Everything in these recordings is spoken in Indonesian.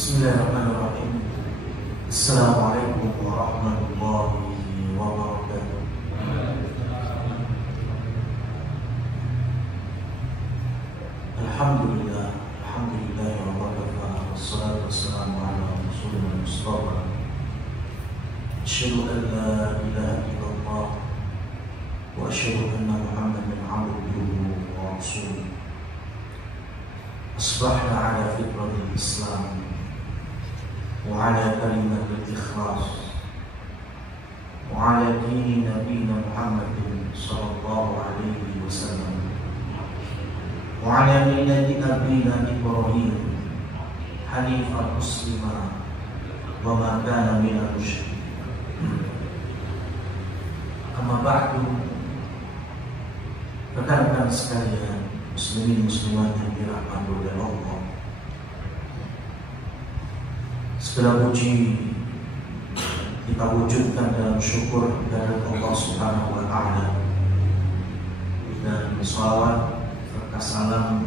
Bismillahirrahmanirrahim. Assalamualaikum warahmatullahi wabarakatuh. Alhamdulillah, alhamdulillah wa wakafa, wassalatu wassalamu ala rasulina Mustafa. Asyhadu an la ilaha illallah wa asyhadu anna Muhammadan abduhu wa rasuluh. Asbahna ala fitratil Islam wa ala kalimatil ikhlas wa ala dini nabiyina Muhammadin sallallahu alaihi wasallam wa ala millati nabiyina Ibrahim hanifan muslima wa ma kana minal musyrikin. Amma ba'du, rekan-rekan sekalian, muslimin muslimat yang dirahmati oleh Allah, segala puji kita wujudkan dalam syukur dari Allah Subhanahu wa Ta'ala, dan salawat serta salam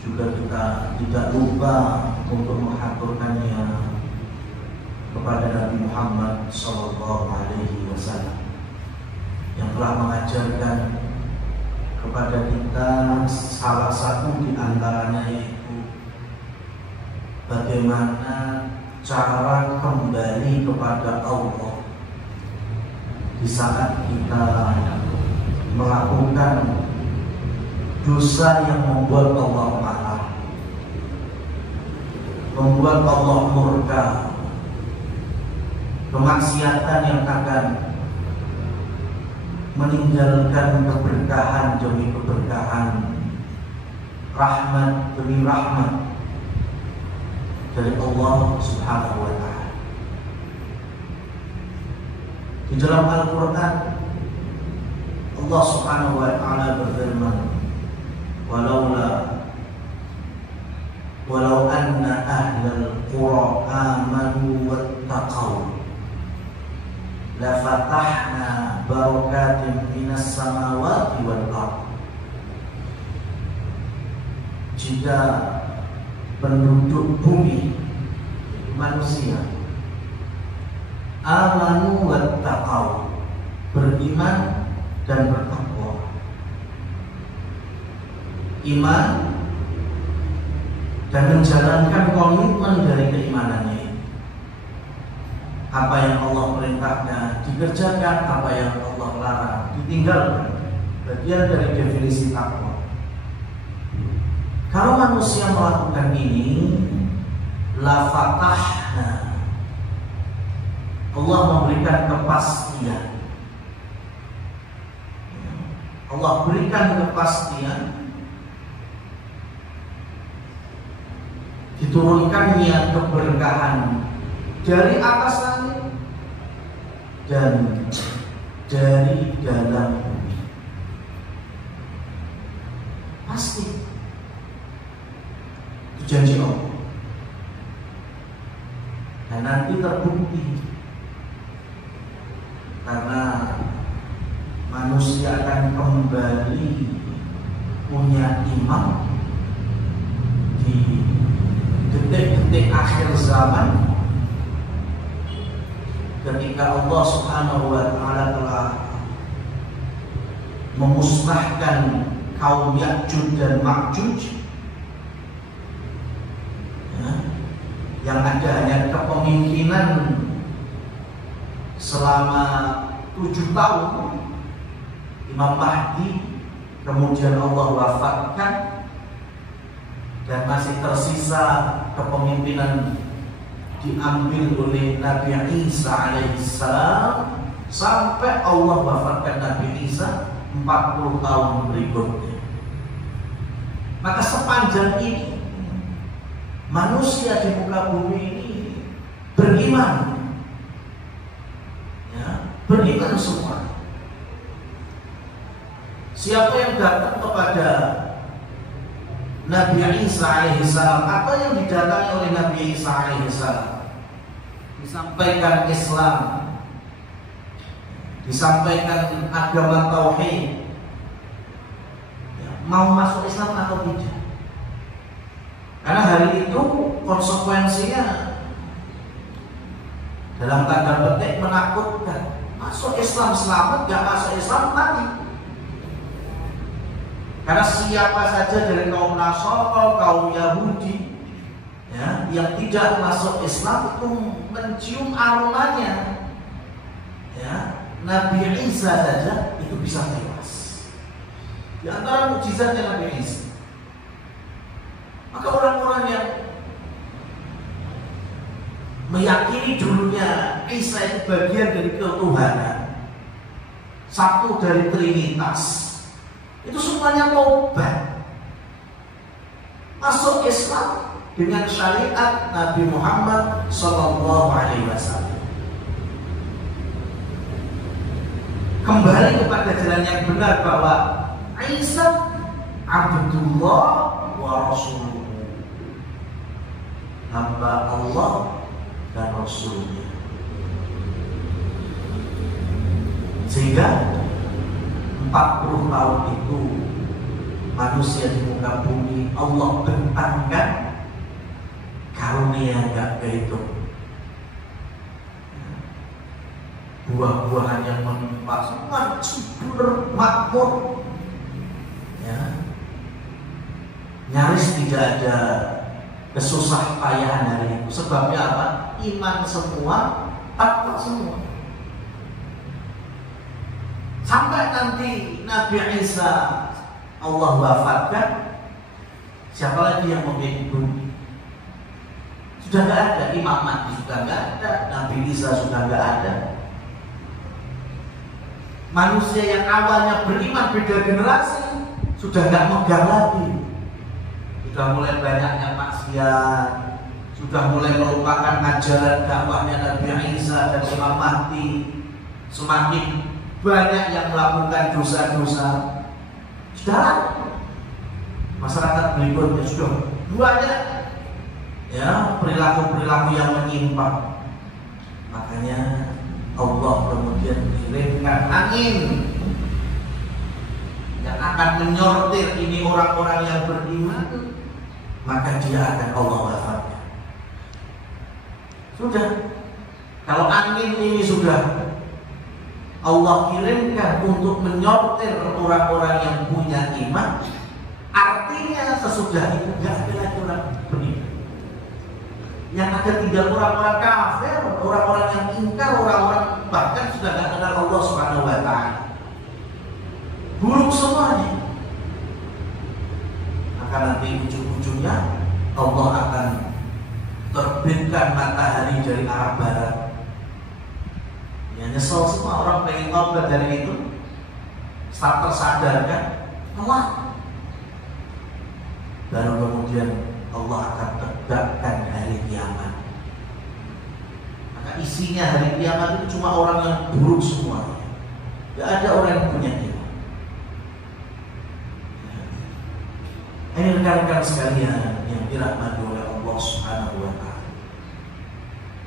juga kita tidak lupa untuk mengaturkannya kepada Nabi Muhammad Sallallahu Alaihi Wasallam yang telah mengajarkan kepada kita salah satu di antaranya, yaitu bagaimana cara kembali kepada Allah di saat kita melakukan dosa yang membuat Allah marah, membuat Allah murka, kemaksiatan yang akan meninggalkan keberkahan demi keberkahan, rahmat demi rahmat dari Allah Subhanahu wa Ta'ala. Di dalam Al-Quran, Allah Subhanahu wa Ta'ala berfirman, walau anna ahlal qura amanu wattaqaw la fatahna barakatin minas samawati wal ardh. Jika penduduk bumi, manusia, amanu wattaqaw, beriman dan bertakwa, iman dan menjalankan komitmen dari keimanannya. Apa yang Allah perintahkan dikerjakan, apa yang Allah larang ditinggalkan. Bagian dari definisi takwa. Kalau manusia melakukan ini, la fatahna, Allah memberikan kepastian. Allah berikan kepastian, diturunkannya keberkahan dari atas langit dan dari dalam bumi. Pasti itu janji Allah, dan nanti terbukti karena manusia akan kembali punya iman di detik-detik akhir zaman, ketika Allah Subhanahu wa Ta'ala telah memusnahkan kaum Ya'juj dan Ma'juj, ya, yang ada hanya kepemimpinan selama 7 tahun. Imam Mahdi kemudian Allah wafatkan, dan masih tersisa kepemimpinan diambil oleh Nabi Isa alaihissalam sampai Allah wafatkan Nabi Isa 40 tahun berikutnya. Maka sepanjang ini manusia di muka bumi ini beriman, ya, beriman semua. Siapa yang datang kepada Nabi Isa alaihissalam atau yang didatangi oleh Nabi Isa alaihissalam, disampaikan Islam, disampaikan agama tauhid, mau masuk Islam atau tidak. Karena hari itu konsekuensinya dalam tanda petik menakutkan. Masuk Islam selamat, gak masuk Islam mati. Karena siapa saja dari kaum Nasara, kaum Yahudi, ya, yang tidak masuk Islam itu mencium aromanya, ya, Nabi Isa saja itu bisa tewas. Di antara mukjizatnya Nabi Isa. Maka orang-orang yang meyakini dulunya Isa itu bagian dari ketuhanan, satu dari Trinitas, itu semuanya taubat, masuk Islam dengan syariat Nabi Muhammad SAW. Kembali kepada jalan yang benar bahwa Isa Abdullah wa Rasuluh, hamba Allah dan Rasulnya. Sehingga 40 tahun itu manusia di muka bumi Allah bentangkan karunia gak kehitung, buah-buahan yang menimpa semua subur makmur, ya. Nyaris tidak ada kesusah payahan hari itu. Sebabnya apa? Iman semua, takwa semua. Sampai nanti Nabi Isa Allah wafatkan, siapa lagi yang memimpin bumi? Sudah gak ada. Imam Mahdi sudah gak ada, Nabi Isa sudah gak ada. Manusia yang awalnya beriman beda generasi sudah gak megang lagi. Sudah mulai banyaknya maksiat, sudah mulai melupakan ajaran dakwahnya Nabi Isa dan Imam Mahdi. Semakin banyak yang melakukan dosa-dosa. Sudah masyarakat berikutnya sudah banyak, ya, perilaku-perilaku yang menyimpang. Makanya Allah kemudian mengirimkan angin yang akan menyortir ini orang-orang yang beriman, maka dia akan Allah wafatkan. Sudah, kalau angin ini sudah Allah kirimkan untuk menyortir orang-orang yang punya iman, artinya sesudah itu gak ada lagi orang beriman. Yang ada tinggal orang-orang kafir, orang-orang yang ingkar, orang-orang bahkan sudah gak kenal Allah Subhanahu wa Ta'ala. Buruk semuanya. Maka nanti ujung-ujungnya Allah akan terbitkan matahari dari arah barat. Ya, nyesel semua orang pengen taubat dari itu. Setelah tersadarkan, Allah. Baru kemudian Allah akan tegakkan hari kiamat. Maka isinya hari kiamat itu cuma orang yang buruk semua. Gak ada orang yang punya iman. Ini rekan-rekan sekalian yang dirahmati oleh Allah Subhanahu wa Ta'ala.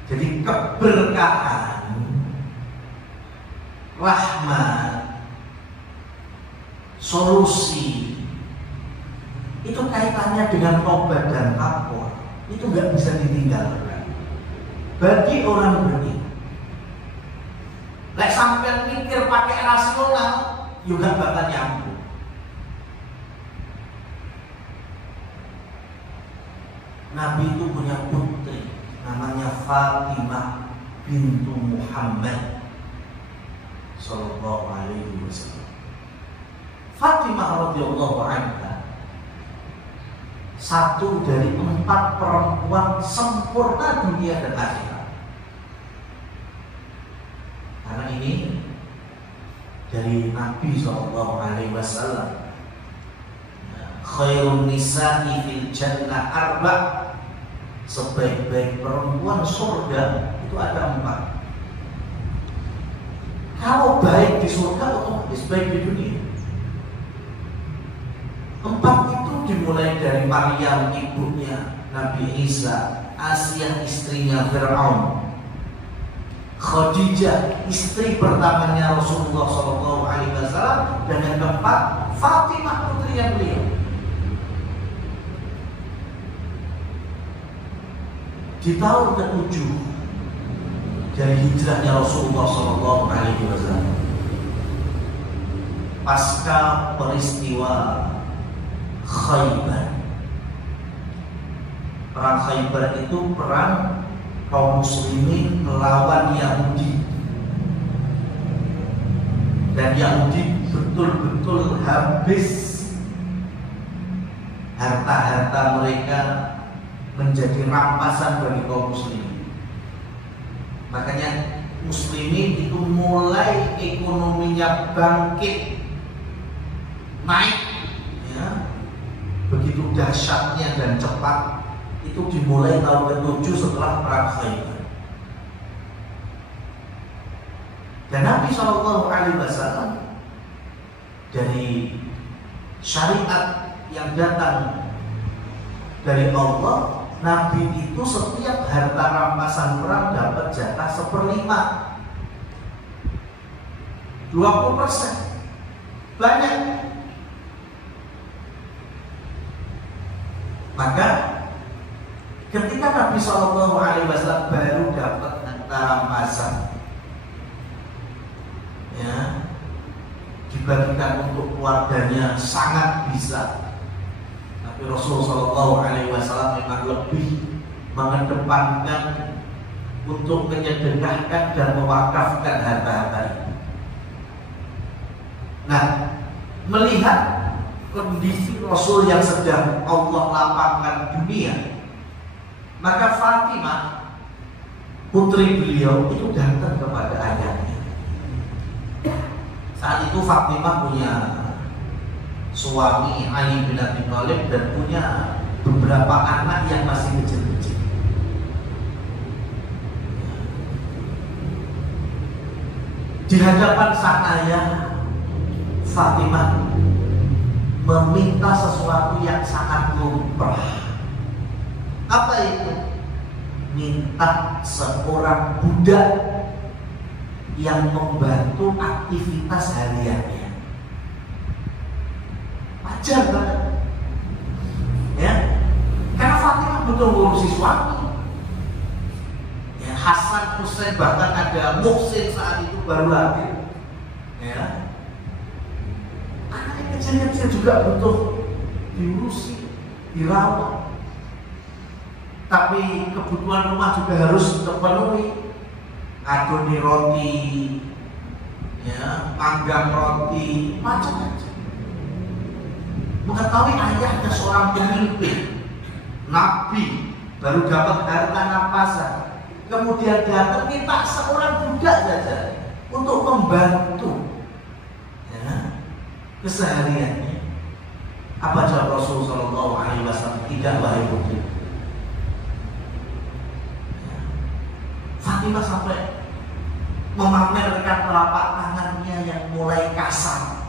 Jadi keberkahan, rahmat, solusi itu kaitannya dengan tobat dan takwa. Itu nggak bisa ditinggalkan bagi orang beriman. Lek sampai mikir pakai rasional juga bakal nyambung. Nabi itu punya putri namanya Fatimah bintu Muhammad Sallallahu Alaihi Wasallam. Fatimah radhiyallahu anha satu dari 4 perempuan sempurna dunia dan akhirat. Karena ini dari Nabi Sallallahu Alaihi Wasallam, khairun nisa'i fil jannah arba', sebaik-baik perempuan surga itu ada 4. Kalau baik di surga otomatis baik di dunia. 4 itu dimulai dari Maryam ibunya Nabi Isa, Asia istrinya Fir'aun, Khadijah istri pertamanya Rasulullah SAW, dan yang keempat Fatimah putrinya beliau. di tahun ke-7 dari hijrahnya Rasulullah SAW, pasca peristiwa Khaybar. Perang Khaybar itu perang kaum muslimin melawan Yahudi, dan Yahudi betul-betul habis harta-harta mereka menjadi rampasan bagi kaum muslimin. Makanya muslimin itu mulai ekonominya bangkit, naik, ya, begitu dahsyatnya dan cepat. Itu dimulai tahun ke-7 setelah perang Khaybar. Dan Nabi SAW dari syariat yang datang dari Allah, Nabi itu setiap harta rampasan perang dapat jatah 1/5, 20%, banyak. Maka ketika Nabi SAW baru dapat harta rampasan, ya, dibagikan untuk keluarganya sangat bisa. Tapi Rasulullah SAW memang lebih mengedepankan untuk menyedekahkan dan mewakafkan harta-harta itu. Nah, melihat kondisi Rasul yang sedang Allah lapangkan dunia, maka Fatimah, putri beliau, itu datang kepada ayahnya. Saat itu Fatimah punya suami Ali bin Abi Thalib dan punya beberapa anak yang masih kecil-kecil. Di hadapan sang ayah, Fatimah meminta sesuatu yang sangat lumrah. Apa itu? Minta seorang budak yang membantu aktivitas hariannya. Wajar banget, ya, karena Fatimah butuh ngurusi suami. Ya, Hasan, Husain, bahkan ada Muhsin saat itu baru lahir, ya. Anak kecil-kecil juga butuh diurusi, dirawat. Tapi kebutuhan rumah juga harus terpenuhi. Adoni roti, ya, panggang roti, macam-macam. Mengetahui ayahnya seorang pemimpin, Nabi, baru dapat harta rampasan, kemudian datang minta seorang budak saja untuk membantu, ya, kesehariannya. Apa jawab Rasulullah SAW? Tidak, wahai putri. Fatimah sampai memamerkan telapak tangannya yang mulai kasar,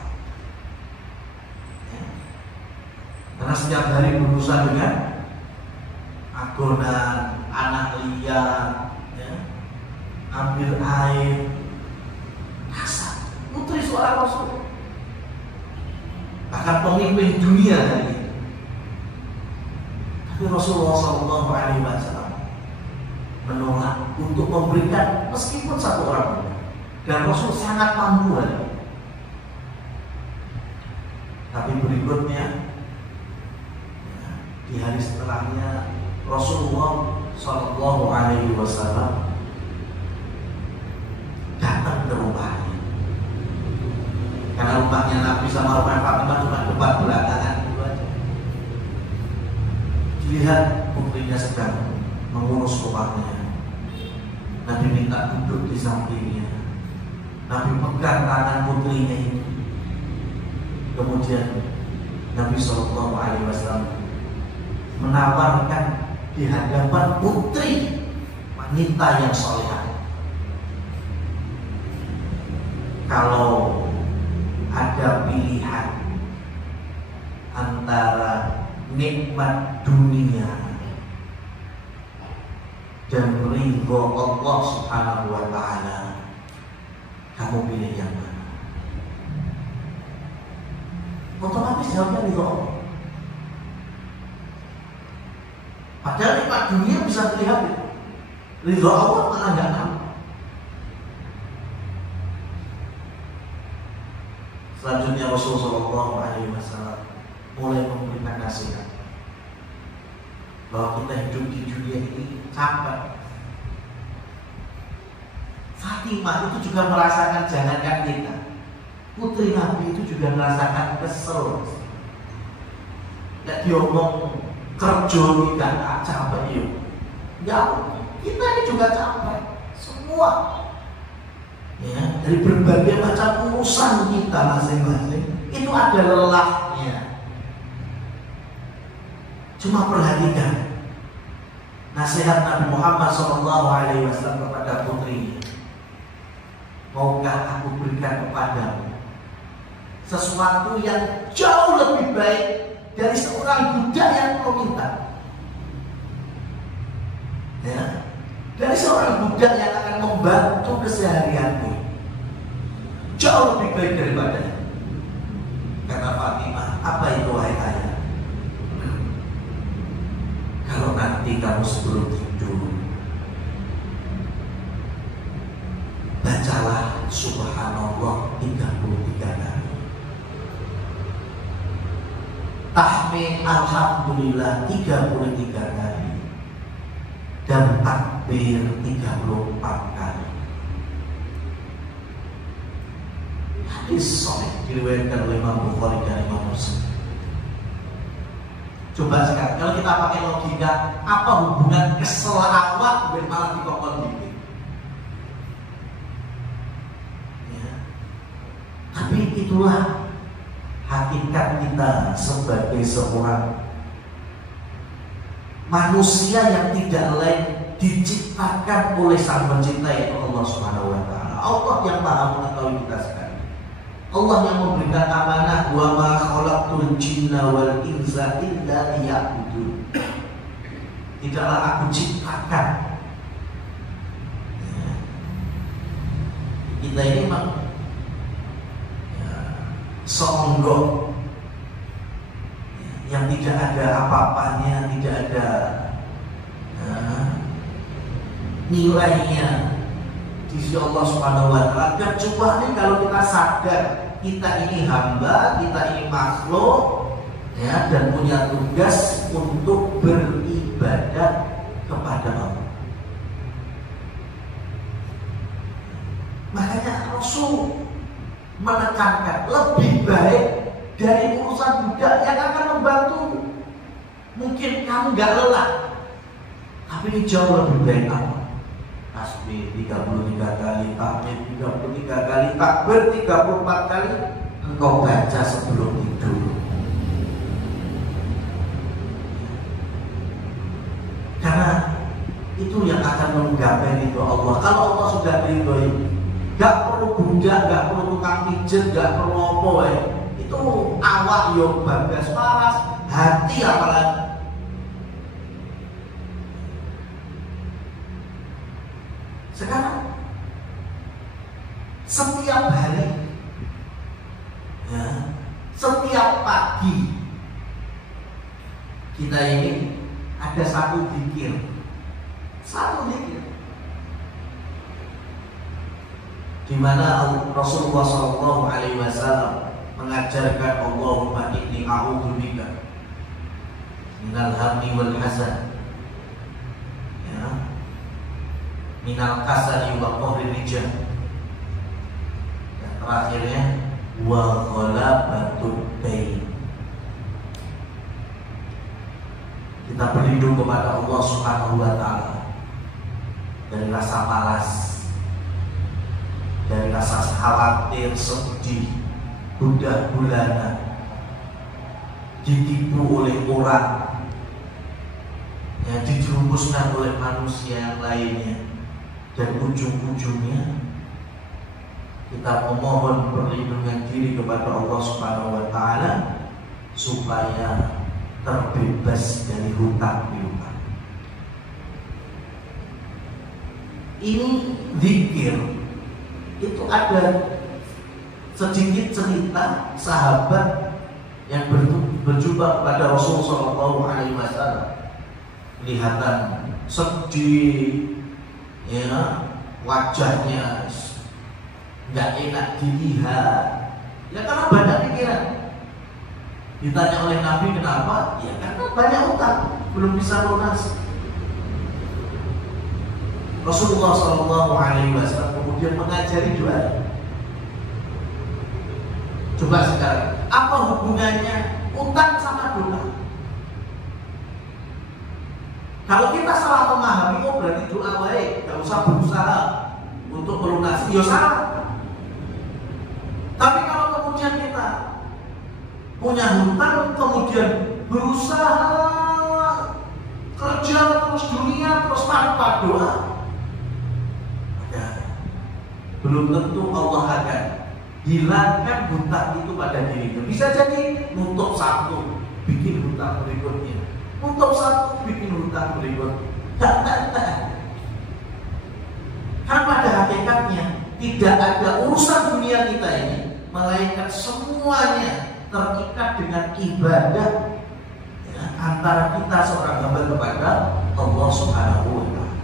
ya. Karena setiap hari berusaha dengan adonan, anak liar, ya, ambil air, kasar. Putri seorang Rasul, bahkan pemimpin dunia hari ini. Tapi Rasulullah SAW menolak untuk memberikan meskipun satu orang pun. Dan Rasul sangat mampu. Tapi berikutnya, di hari setelahnya, Rasulullah SAW datang ke rumahnya. Karena rumahnya Nabi sama rumah Fatimah cuma depan belakangan itu aja. Dilihat putrinya sedang mengurus rumahnya. Nabi minta duduk di sampingnya. Nabi pegang tangan putrinya itu. Kemudian Nabi SAW menawarkan di hadapan putri wanita yang solehah, kalau ada pilihan antara nikmat dunia dan ridho Allah Subhanahu wa ta'ala, kamu pilih yang mana? Otomatis jawabnya ridho Allah. Padahal nikmat dunia bisa terlihat ridho Allah malah nggak nampak. Selanjutnya Rasulullah SAW mulai memberikan nasihat bahwa kita hidup di dunia ini capek. Fatimah itu juga merasakan, jangankan kita, putri Nabi itu juga merasakan kesel. Nggak diomong kerja kita capek yuk. Ya, kita ini juga capek semua. Ya, dari berbagai macam urusan kita masing-masing itu ada lelahnya. Cuma perhatikan nasihat Nabi Muhammad SAW kepada putrinya. Maukah aku berikan kepadamu sesuatu yang jauh lebih baik dari seorang budak yang kau minta? Ya, dari seorang budak yang akan membantu keseharianmu, jauh lebih baik daripadanya. Kata Fatimah, apa itu wahai ayah? Kalau nanti kamu sebelum tidur, bacalah Subhanallah 33 kali, tahmid Alhamdulillah 33 kali, dan takbir 34 kali. Hadis sahih diriwayatkan oleh Imam Bukhari dan Imam Muslim. Coba sekarang kalau kita pakai logika, apa hubungan kesel awak dengan malah dikokon dikit? Ya. Tapi itulah hakikat kita sebagai seorang manusia yang tidak lain diciptakan oleh Sang Pencipta, yaitu Allah Subhanahu wa taala. Allah yang Maha mengetahui kita sekali. Allah yang memberikan amanah, wa ma khalaqtul jinna wal insa illa liya'budun. Tidaklah aku ciptakan. Ya. Kita ini memang seonggok yang tidak ada apa-apanya, tidak ada nilainya di sisi Allah Subhanahu wa taala. Kecuali kalau kita sadar kita ini hamba, kita ini makhluk, ya, dan punya tugas untuk beribadah kepada Allah. Makanya Rasul menekankan lebih baik dari urusan budak yang akan membantu. Mungkin kamu nggak lelah, tapi ini jauh lebih baik apa? Tasbih 33 kali, tahmid 33 kali, takbir 34 kali engkau baca sebelum tidur. Karena itu yang akan menggapai ridho Allah. Kalau Allah sudah ridhoi, gak perlu budak, gak perlu tukang pijet, gak perlu apa ya. Itu awak yo bagas paras, hati apalagi. Sekarang setiap hari, ya, setiap pagi kita ini ada satu zikir, di mana Rasulullah SAW mengajarkan Allahumma inni a'udzubika minal hammi wal hazan, ya, minal kasali wa qahri rijal, dan terakhirnya wa ghalabatud dain. Kita berlindung kepada Allah Subhanahu wa taala dari rasa malas, dari rasa khawatir, sedih, gundah gulana, ditipu oleh orang, yang dijerumuskan oleh manusia yang lainnya. Dan ujung-ujungnya kita memohon perlindungan diri kepada Allah Subhanahu wa taala supaya terbebas dari hutang piutang. Ini zikir. Itu ada sedikit cerita sahabat yang berjumpa kepada Rasulullah SAW, kelihatan sedih, ya wajahnya nggak enak dilihat, ya karena banyak pikiran. Ditanya oleh Nabi kenapa? Ya karena banyak utang, belum bisa lunas. Rasulullah SAW kemudian mengajari doa. Coba sekarang, apa hubungannya utang sama doa? Kalau kita salah memahami, oh berarti doa baik, nggak usah berusaha untuk melunasi, ya salah. Tapi kalau kemudian kita punya hutang, kemudian berusaha kerja terus dunia terus tanpa doa, belum tentu Allah akan hilangkan hutang itu pada dirinya. Bisa jadi nutup satu, bikin hutang berikutnya, nutup satu, bikin hutang berikutnya. Karena pada hakikatnya tidak ada urusan dunia kita ini, melainkan semuanya terikat dengan ibadah ya, antara kita seorang hamba kepada Allah Subhanahu wa Ta'ala.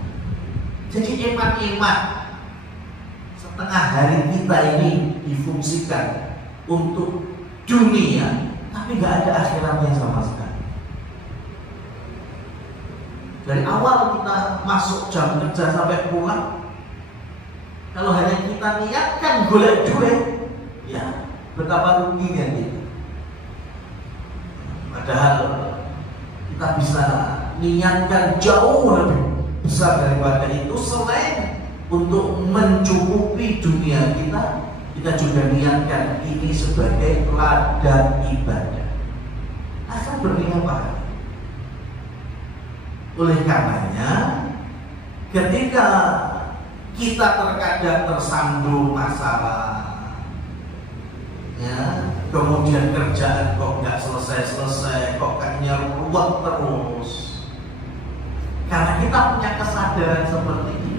Jadi eman-eman setengah hari kita ini difungsikan untuk dunia, tapi nggak ada akhiratnya sama sekali. Dari awal kita masuk jam kerja sampai pulang, kalau hanya kita niatkan golek duit, ya betapa ruginya kita. Padahal kita bisa niatkan jauh lebih besar daripada itu. Selain untuk mencukupi dunia kita, kita juga niatkan ini sebagai ladang ibadah. Akan berlimpah pahala. Oleh karenanya, ketika kita terkadang tersandung masalah, ya, kemudian kerjaan kok nggak selesai-selesai, kok kayaknya ruwet terus. Karena kita punya kesadaran seperti ini,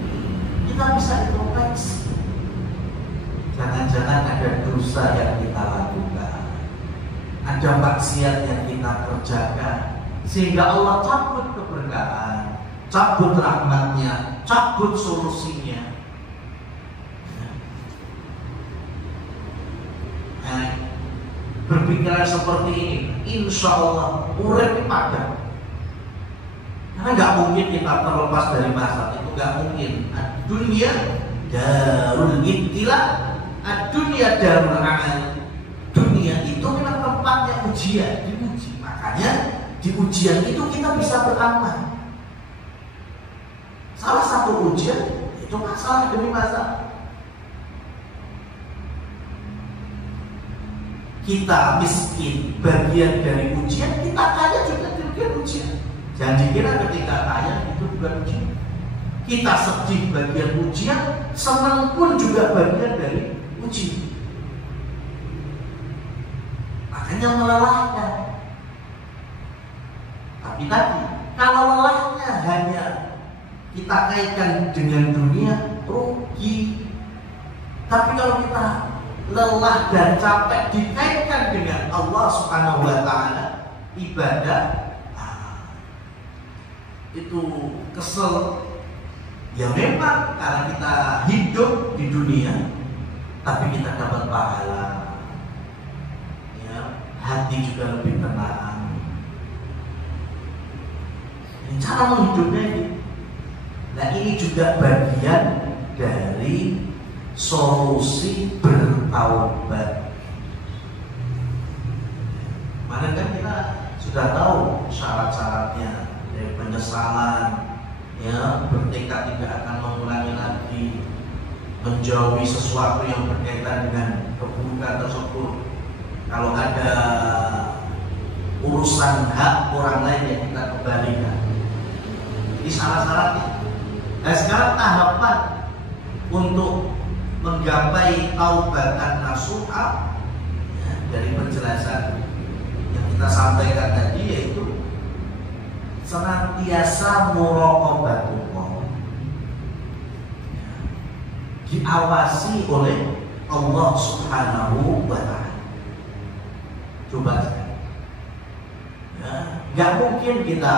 kita bisa introspeksi. Jangan-jangan ada dosa yang kita lakukan, ada maksiat yang kita kerjakan, sehingga Allah cabut keberkahan, cabut rahmatnya, cabut solusinya. Nah, berpikiran seperti ini, insya Allah urip padam. Karena nggak mungkin kita terlepas dari masalah itu, nggak mungkin. Dunia darul ibtila, dunia darul amal. Dunia itu memang tempatnya ujian, diuji. Makanya di ujian itu kita bisa beramal. Salah satu ujian itu masalah demi masalah. Kita miskin bagian dari ujian, kita kaya juga bagian ujian. Jangan dikira ketika kaya itu bukan ujian. Kita sedih bagian ujian, senang pun juga bagian dari ujian. Makanya melelahkan. Tapi tadi, kalau lelahnya hanya kita kaitkan dengan dunia, rugi. Tapi kalau kita lelah dan capek dikaitkan dengan Allah Subhanahu wa Ta'ala, ibadah, itu kesel. Ya memang karena kita hidup di dunia, tapi kita dapat pahala, ya, hati juga lebih tenang. Ini cara menghidupnya ini. Nah, ini juga bagian dari solusi bertaubat. Mana kan kita sudah tahu syarat-syaratnya, dari penyesalan, ya, bertekad tidak akan mengulangi lagi, menjauhi sesuatu yang berkaitan dengan keburukan tersebut. Kalau ada urusan hak orang lain yang kita kembalikan, ini syarat-syaratnya. Nah, sekarang tahapan untuk menggapai taubatan nasuha, ya, dari penjelasan yang kita sampaikan tadi, yaitu senantiasa muraqabatullah, diawasi oleh Allah Subhanahu wa Ta'ala. Coba ya, nggak mungkin kita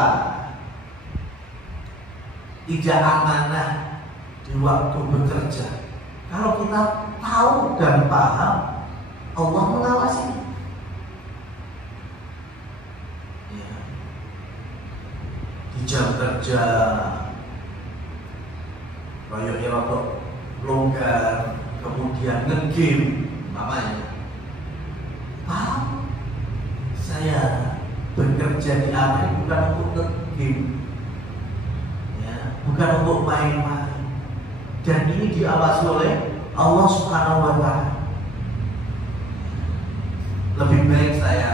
tidak amanah di waktu bekerja. Kalau kita tahu dan paham, Allah mengawasi. Ya. Di jam kerja, kayak waktu longgar, kemudian nge-game, namanya. Paham? Saya bekerja di Amrik bukan untuk nge-game, ya, bukan untuk main-main. Dan ini diawasi oleh Allah Subhanahu wa Ta'ala. Lebih baik saya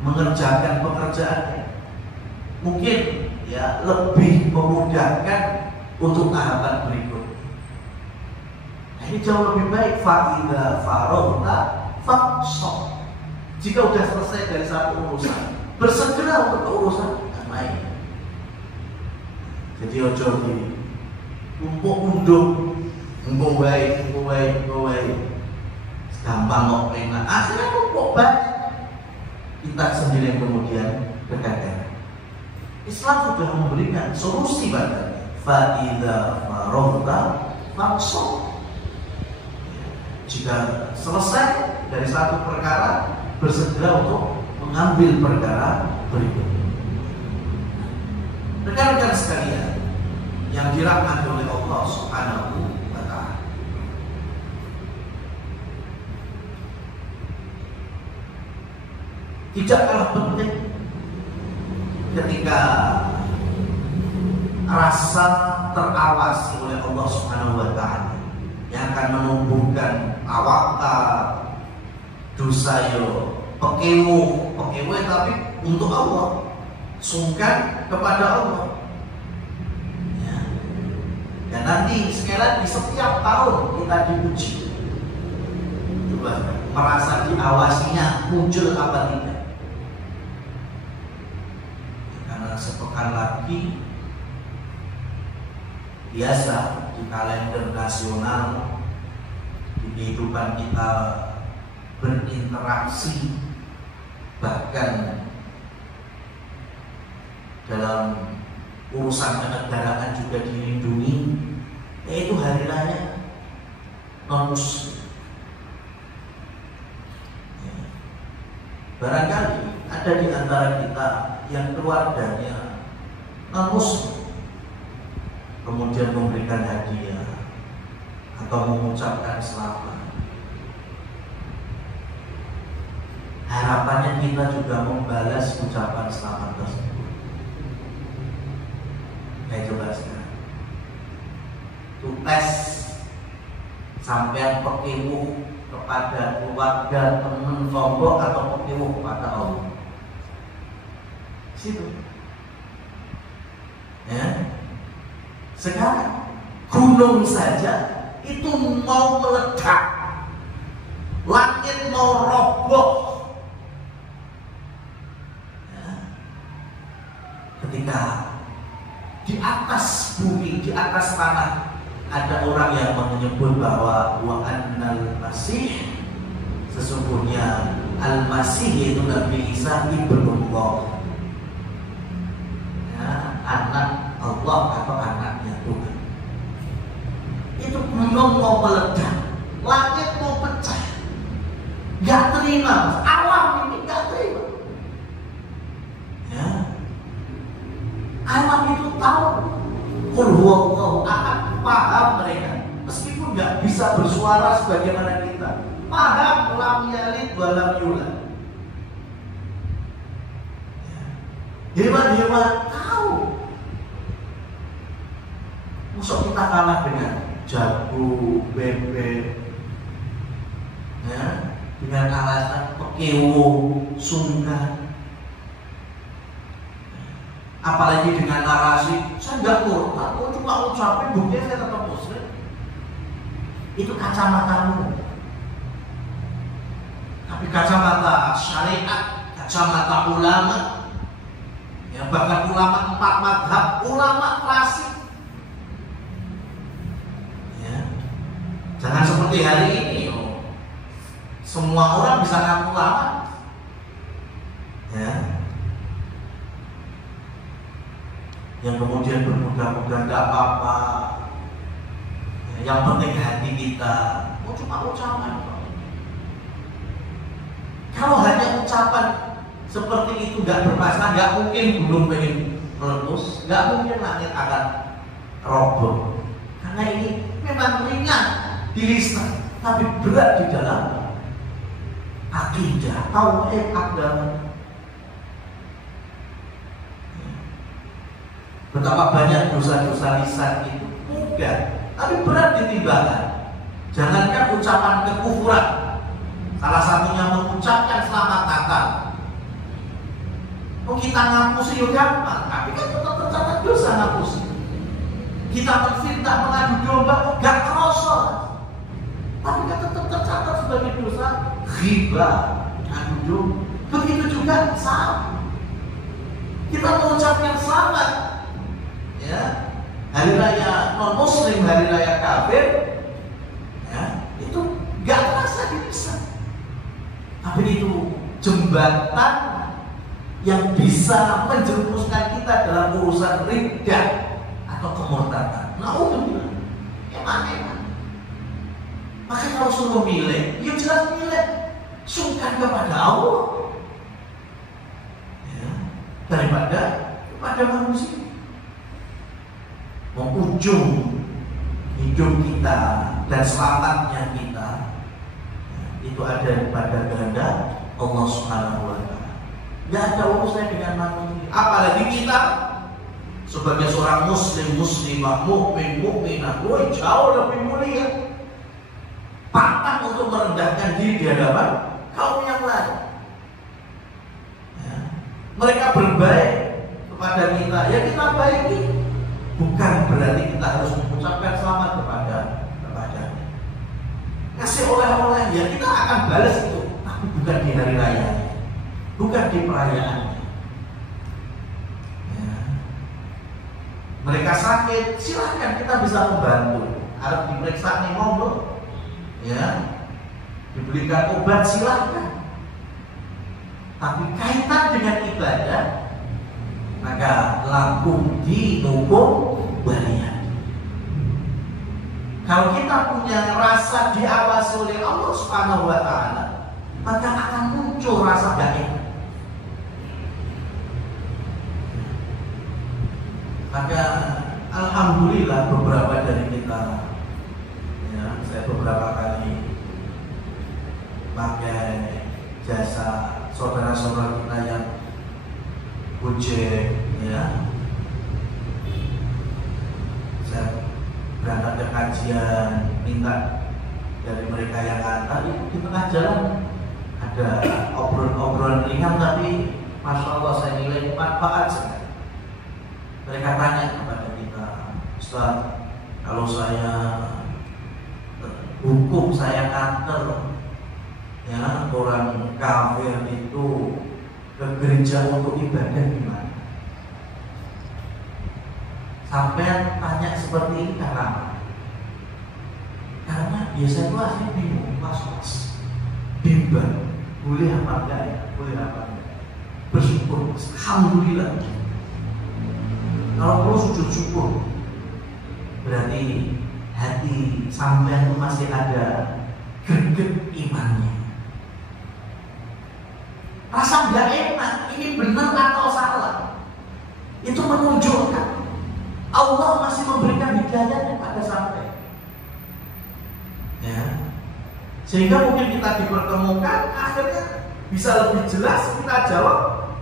mengerjakan pekerjaannya, mungkin ya lebih memudahkan untuk tahapan berikut. Nah, ini jauh lebih baik. Fa'idha faragta faqsah. Jika sudah selesai dari satu urusan, bersegera untuk urusan yang lain. Jadi ojo di umpuk undung, umpuk baik, gampang kok enak. Akhirnya umpuk baik. Kita sendiri yang kemudian berkata, Islam sudah memberikan solusi pada fa'idha faragta faqsah. Jika selesai dari satu perkara, bersegera untuk mengambil perkara berikutnya. Rekan-rekan sekalian yang dirahmati oleh Allah Subhanahu wa Ta'ala, tidak kalah penting ketika rasa terawasi oleh Allah Subhanahu wa Ta'ala yang akan menumbuhkan tawakal, dosa yo pekewo tapi untuk Allah, sungkan kepada Allah. Ya. Dan nanti sekali lagi setiap tahun kita diuji, coba merasa diawasinya muncul apa tidak. Karena sepekan lagi biasa di kalender nasional, di kehidupan kita berinteraksi, bahkan dalam urusan kenegaraan juga dilindungi, yaitu hari raya non-muslim. Barangkali ada di antara kita yang keluarganya non-muslim, kemudian memberikan hadiah atau mengucapkan selamat. Harapannya kita juga membalas ucapan selamat tersebut. Saya coba sekarang, itu tes sampai pekewo kepada keluarga, teman, kelompok, atau pekewo kepada Allah. Situ. Ya. Sekarang gunung saja itu mau meledak, langit mau roboh. Ketika di atas bumi, di atas tanah, ada orang yang menyebut bahwa wa annal masih, sesungguhnya al-masih itu Nabi Isa ibnullah, ya, anak Allah atau anaknya Tuhan. Itu gunung mau meledak, langit mau pecah, gak terima, alam ini gak terima. Ya, alam itu tahu, qul huwallahu ahad, paham mereka, meskipun nggak bisa bersuara sebagaimana kita, paham, lam yalid wa lam yulad. Hewan-hewan tahu. Musuh kita kalah dengan jago, bebek, ya, dengan alasan pekewo, sungkan. Apalagi dengan narasi, saya nggak murtad, aku cuma ucapin buktinya saya tetap muslim. Itu kacamatamu. Tapi kacamata syariat, kacamata ulama, ya, bahkan ulama 4 mazhab, ulama klasik. Ya. Jangan seperti hari ini, semua orang bisa ngaku ulama. Ya. Yang kemudian bermudah-mudahan tidak apa-apa, Yang penting hati kita. Oh, cuma ucapan. Kalau hanya ucapan seperti itu nggak bermasalah, nggak mungkin gunung pengen meletus, nggak mungkin langit akan roboh. Karena ini memang ringan di lisan, tapi berat di dalam akidah, tauhid, agama. Betapa banyak dosa-dosa lisan itu mudah, tapi berat ditimbangan. Jangankan ucapan kekufuran, salah satunya mengucapkan selamat Natal. Oh, kita ngapusi ya gampang, tapi kan tetap tercatat dosa ngapusi. Kita menfitnah, mengadu domba, gak kerasa, tapi kan tetap tercatat sebagai dosa. Ghibah, adu domba, begitu juga sama. Kita mengucapkan selamat, ya, hari raya non muslim, hari raya kafir, ya, itu gak terasa di lisan. Tapi itu jembatan yang bisa menjerumuskan kita dalam urusan riddah atau kemurtadan. Naudzubillah. Eman. Maka kalau suruh milih, ya jelas milih sungkan kepada Allah, ya, daripada kepada manusia. Ujung hidup kita dan selamatnya kita, ya, itu ada pada kehendak Allah Subhanahu wa Ta'ala. Tidak ada urusannya dengan manusia. Apalagi kita sebagai seorang muslim, muslimah, mukmin, mukminah, jauh lebih mulia. Pantang untuk merendahkan diri di hadapan kaum yang lain. Ya. Mereka berbaik kepada kita, ya kita baiki. Bukan berarti kita harus mengucapkan selamat kepadanya. Kasih oleh-oleh, ya kita akan balas itu, tapi bukan di hari raya, bukan di perayaan. Ya. Mereka sakit, silahkan kita bisa membantu. Harus diperiksa nih, monggo, ya, diberikan obat, silahkan. Tapi kaitan dengan ibadah, maka lakum dinukum waliyah. Kalau kita punya rasa diawasi oleh Allah Subhanahu wa Ta'ala, maka akan muncul rasa gaib. Maka alhamdulillah beberapa dari kita, ya, saya beberapa kali pakai jasa saudara-saudara kita yang Gojek, ya, saya berangkat ke kajian, minta dari mereka yang antar, di tengah jalan ada obrolan ringan, tapi masya Allah saya nilai manfaat sekali. Mereka tanya kepada kita, Ustaz, kalau saya hukum saya kantor, ya, orang kafir itu ke gereja untuk ibadah gimana? Sampai tanya seperti ini karena biasanya itu asli bingung, was-was, bimbang, boleh apa enggak ya, boleh apa enggak. Bersyukur, alhamdulillah. Kalau perlu sujud syukur, berarti hati sampean itu masih ada greget imannya. Rasa nggak enak, ini benar atau salah, itu menunjukkan Allah masih memberikan hidayah kepada sampai, ya, sehingga mungkin kita dipertemukan, akhirnya bisa lebih jelas kita jawab.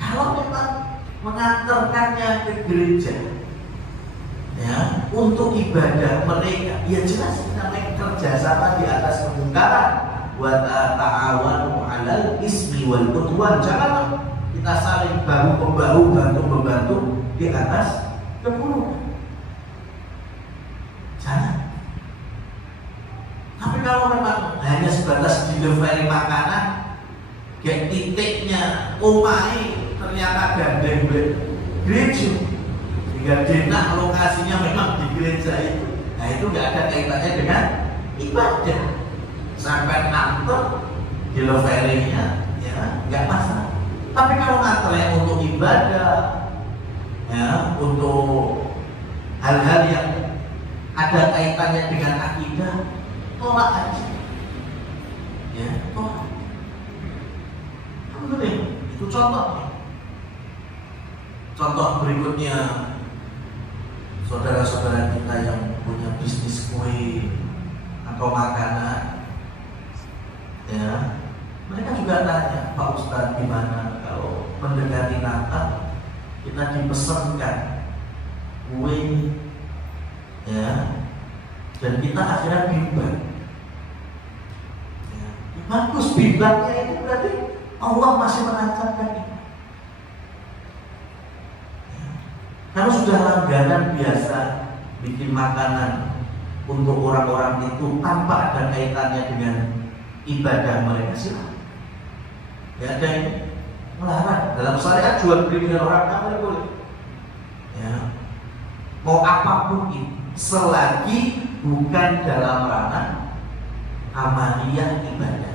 Kalau memang mengantarkannya ke gereja, ya, untuk ibadah mereka, ya jelas namanya kerjasama di atas kemungkaran. Wa ta'awanu 'alal ismi wal udwan. Jangan kita saling bahu-membahu, bantu-membantu di atas keburukan. Jangan. Tapi kalau memang hanya sebatas delivery makanan, kayak titiknya umai ternyata gandeng gereja, sehingga denak lokasinya memang di gereja itu, nah itu nggak ada kaitannya dengan ibadah. Sampai nganter delivery-nya, ya nggak masalah. Tapi kalau nganternya untuk ibadah, ya, untuk hal-hal yang ada kaitannya dengan akidah, tolak aja. Ya, tolak. Betul, itu contohnya. Contoh berikutnya, saudara-saudara kita yang punya bisnis kue atau makanan, ya, mereka juga tanya, Pak Ustadz, gimana kalau mendekati Natal kita dipesankan kue, ya, dan kita akhirnya bimbang. Ya, bagus, bimbangnya itu berarti Allah masih menancapkan itu. Ya, kalau sudah langganan biasa bikin makanan untuk orang-orang itu tanpa ada kaitannya dengan ibadah mereka, silakan. Ya, ada yang melarang. Dalam syariat jual beli dengan orang kafir boleh. Ya, mau apapun itu, selagi bukan dalam ranah amaliyah ibadah.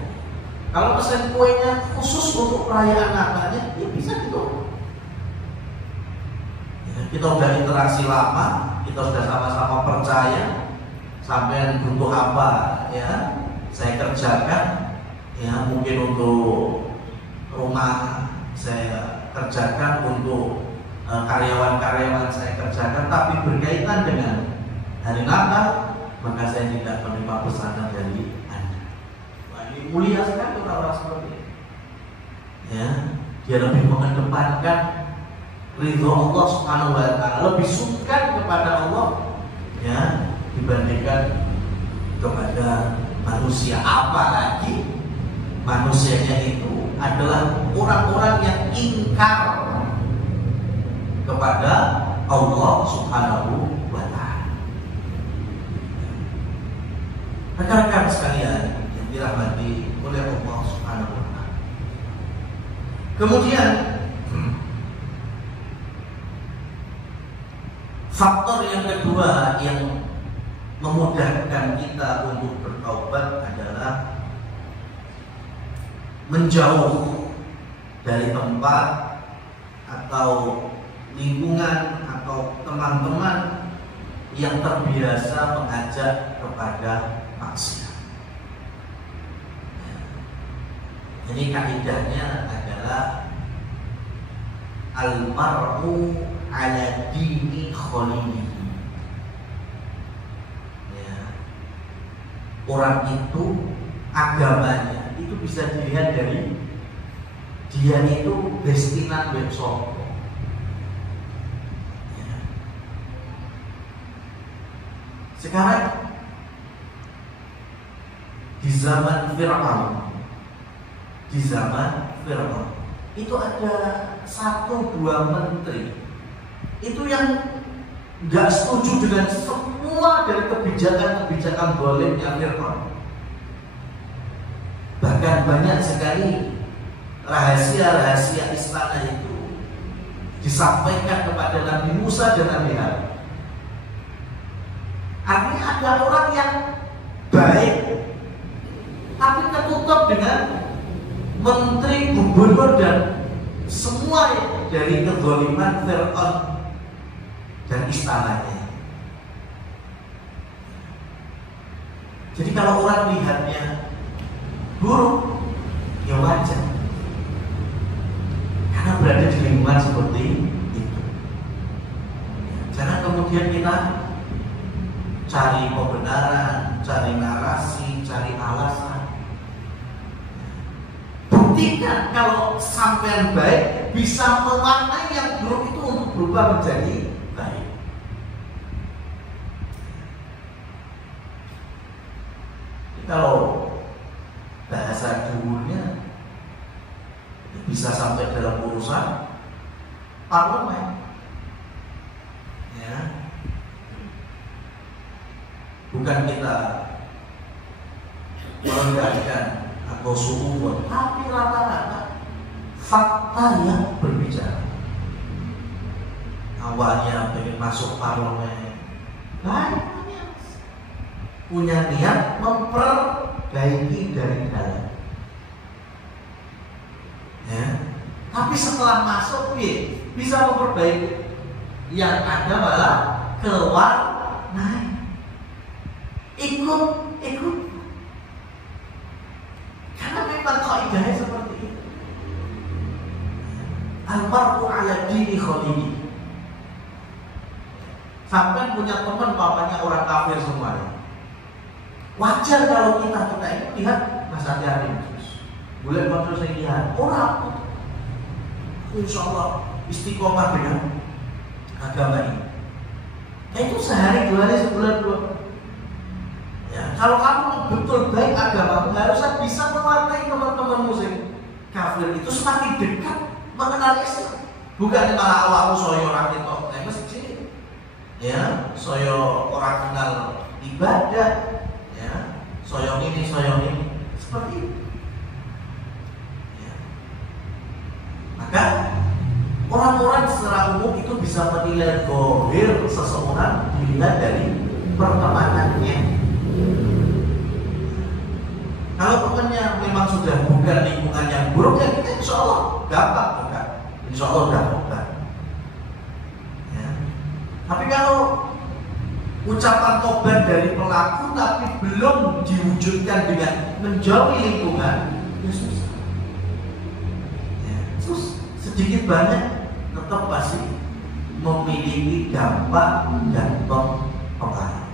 Kalau pesen kuenya khusus untuk perayaan Natalnya, ya bisa gitu. Ya, kita udah interaksi lama, kita sudah sama-sama percaya. Sampai butuh apa, ya saya kerjakan, ya mungkin untuk rumah saya kerjakan, untuk karyawan-karyawan saya kerjakan, tapi berkaitan dengan hari Natal, maka saya tidak menerima pesanan dari Anda. Wah, ini mulia sekali orang-orang seperti ini. Ya, dia lebih mengedepankan ridho Allah Subhanahu wa Ta'ala, lebih suka kepada Allah, ya, dibandingkan kepada manusia. Apalagi manusianya itu adalah orang-orang yang ingkar kepada Allah Subhanahu wa Ta'ala. Rekan-rekan sekalian yang dirahmati oleh Allah Subhanahu wa Ta'ala. Kemudian faktor yang kedua yang memudahkan kita untuk bertaubat adalah menjauh dari tempat atau lingkungan atau teman-teman yang terbiasa mengajak kepada maksiat. Jadi kaidahnya adalah al-mar'u ala dini khalilihi. Orang itu agamanya itu bisa dilihat dari dia itu destinan website. Ya. Sekarang di zaman Fir'aun, itu ada 1-2 menteri itu yang nggak setuju dengan semua dari kebijakan-kebijakan bolehnya Fir'aun. Bahkan banyak sekali rahasia-rahasia istana itu disampaikan kepada Nabi Musa dan Nabi Harun. Artinya ada orang yang baik tapi tertutup dengan menteri, gubernur dan semua dari kezaliman Fir'aun dan istananya. Jadi kalau orang lihatnya buruk, ya wajar, karena berada di lingkungan seperti itu. Jangan kemudian kita cari pembenaran, cari narasi, cari alasan. Buktikan kalau sampean baik bisa mewarnai yang buruk itu untuk berubah menjadi baik. Kalau bahasa dulunya bisa sampai dalam urusan parlemen, ya, bukan kita merendahkan atau suudzon, tapi rata-rata fakta yang berbicara. Awalnya pengen masuk parlemen, baik, punya niat memperbaiki dari dalam, ya. Tapi setelah masuk bisa memperbaiki, yang ada malah keluar naik. ikut. Karena memang kaidahnya seperti itu. Almar'u ala dini khalili. Sampai punya teman papanya orang kafir semuanya. Wajar kalau kita ini lihat Mas hati-hati boleh kontrol saya lihat orang insya Allah istiqomah dengan agama ini. Itu sehari 2 hari sebulan 2. Ya, kalau kamu betul baik agamamu harusnya bisa mewarnai teman-teman muslim kafir itu semakin dekat mengenal Islam. Bukan malah awal soyo orang itu masjid, ya soyo orang kenal ibadah, ya soyo ini seperti itu. Ya. Maka orang-orang secara umum itu bisa menilai zahir seseorang dilihat dari pertemanannya. Kalau temannya memang sudah bukan lingkungan yang buruk, ya kita insya Allah gampang bukan, insya Allah gampang. Ya. Tapi kalau ucapan tobat dari pelaku tapi belum diwujudkan dengan menjauhi lingkungan, ya susah. Ya, sedikit banyak tetap pasti memiliki dampak dan pengaruh.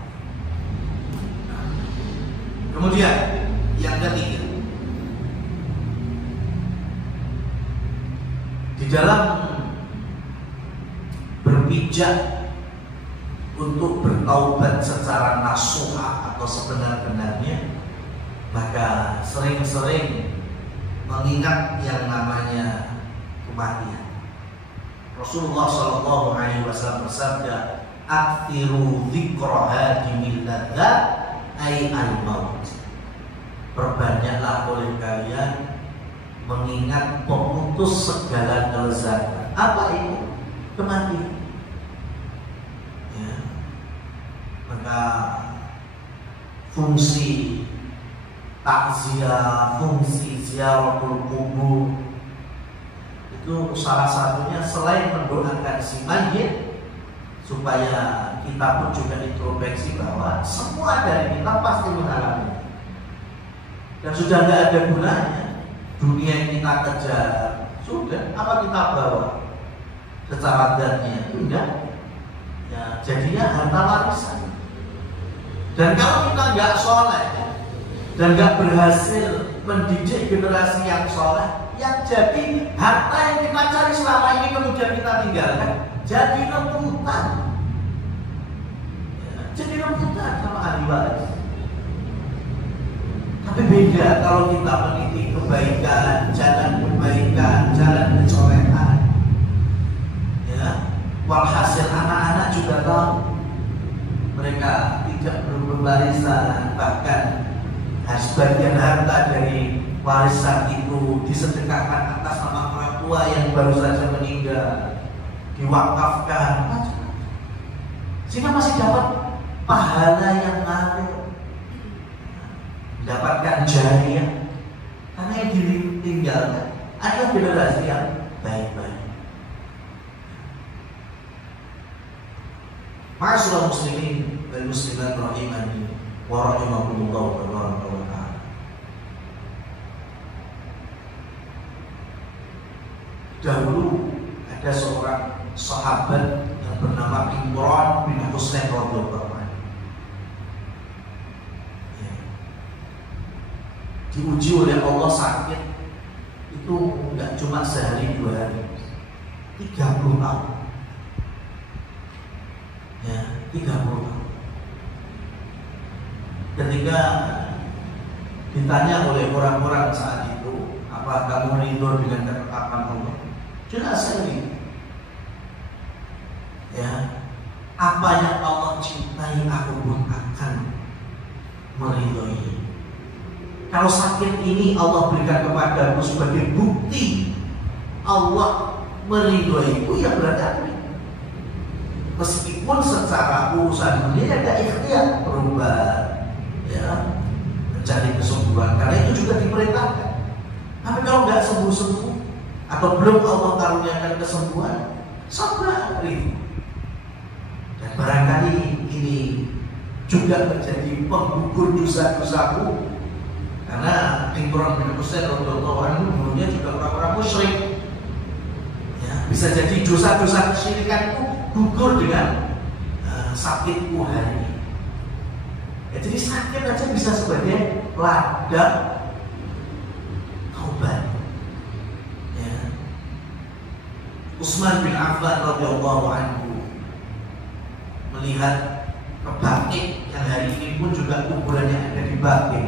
Kemudian yang ketiga, di dalam berpijak untuk bertaubat secara nasuha atau sebenar-benarnya, maka sering-sering mengingat yang namanya kematian. Rasulullah SAW bersabda, "Aktsiru dzikra hadimil ladzat ay al-maut." Perbanyaklah oleh kalian mengingat pemutus segala kelezatan. Apa itu? Kematian. Ya. Maka fungsi takziah, fungsi ziaratul kubur itu salah satunya selain mendoakan si mayit supaya kita pun juga introspeksi bahwa semua dari kita pasti mengalami dan sudah tidak ada gunanya dunia yang kita kejar, sudah apa kita bawa secara zatnya itu enggak ya, jadinya harta warisan. Dan kalau kita nggak soleh dan nggak berhasil mendidik generasi yang soleh, yang jadi harta yang kita cari selama ini kemudian kita tinggalkan jadi rebutan, ya, jadi rebutan sama ahli waris. Tapi beda kalau kita meniti kebaikan, jalan kebaikan, jalan kesolehan, ya. Walhasil anak-anak juga tahu mereka tidak berbarisan, bahkan sebagian harta dari warisan itu disedekahkan atas nama orang tua yang baru saja meninggal, diwakafkan, macam-macam, sehingga masih dapat pahala yang ngalir, mendapatkan jariah, karena yang ditinggalkan adalah generasi yang baik-baik. Ma'asyiral muslimin wal muslimat rahimani wa rahimakumullah tabaraka wa ta'ala. Dahulu ada seorang sahabat yang bernama Imran bin Husain radhiyallahu anhu. Ya. Diuji oleh Allah sakit itu enggak cuma sehari 2 hari, 30 tahun. Ya, 30 tahun. Ketika ditanya oleh orang-orang saat itu, apa kamu ridho dengan ketetapan Allah? Jelas sekali. Ya, apa yang Allah cintai aku pun akan meridhoi. Kalau sakit ini Allah berikan kepadamu sebagai bukti Allah meridhoiku, ya berarti aku meskipun secara urusan dunia ada ikhtiar berubah, ya, mencari kesembuhan, karena itu juga diperintahkan. Tapi kalau nggak sembuh-sembuh atau belum Allah karuniakan kesembuhan, sabar. Dan barangkali ini juga menjadi penggugur dosa-dosaku. Karena Imran bin Husain radhiyallahu anhu dulunya juga orang-orang musyrik. Ya, bisa jadi dosa-dosa kesyirikanku gugur dengan sakitku hari ini. Ya, jadi sakit aja bisa sebagai ladang taubat. Ya. Utsman bin Affan radhiyallahu anhu melihat ke Baqi yang hari ini pun juga kuburannya ada di Baqi,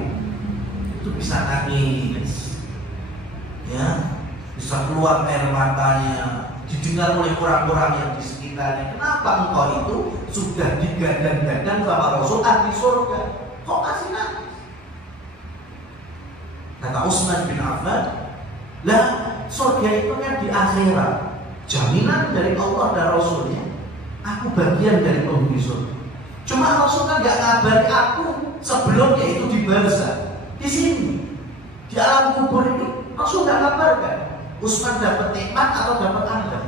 itu bisa nangis, ya, bisa keluar air matanya, didengar oleh orang-orang yang di sekitarnya. Kenapa engkau itu sudah digadang-gadang sama Rasul ahli surga, kok masih nangis? Kata Utsman bin Affan, lah surga itu kan di akhirat, jaminan dari Allah dan Rasulnya. Aku bagian dari penghuni surga. Cuma Rasul kan gak ngabari aku sebelumnya itu di barzah. Di sini, di alam kubur itu Rasul gak ngabarkan Utsman dapat nikmat atau dapat azab.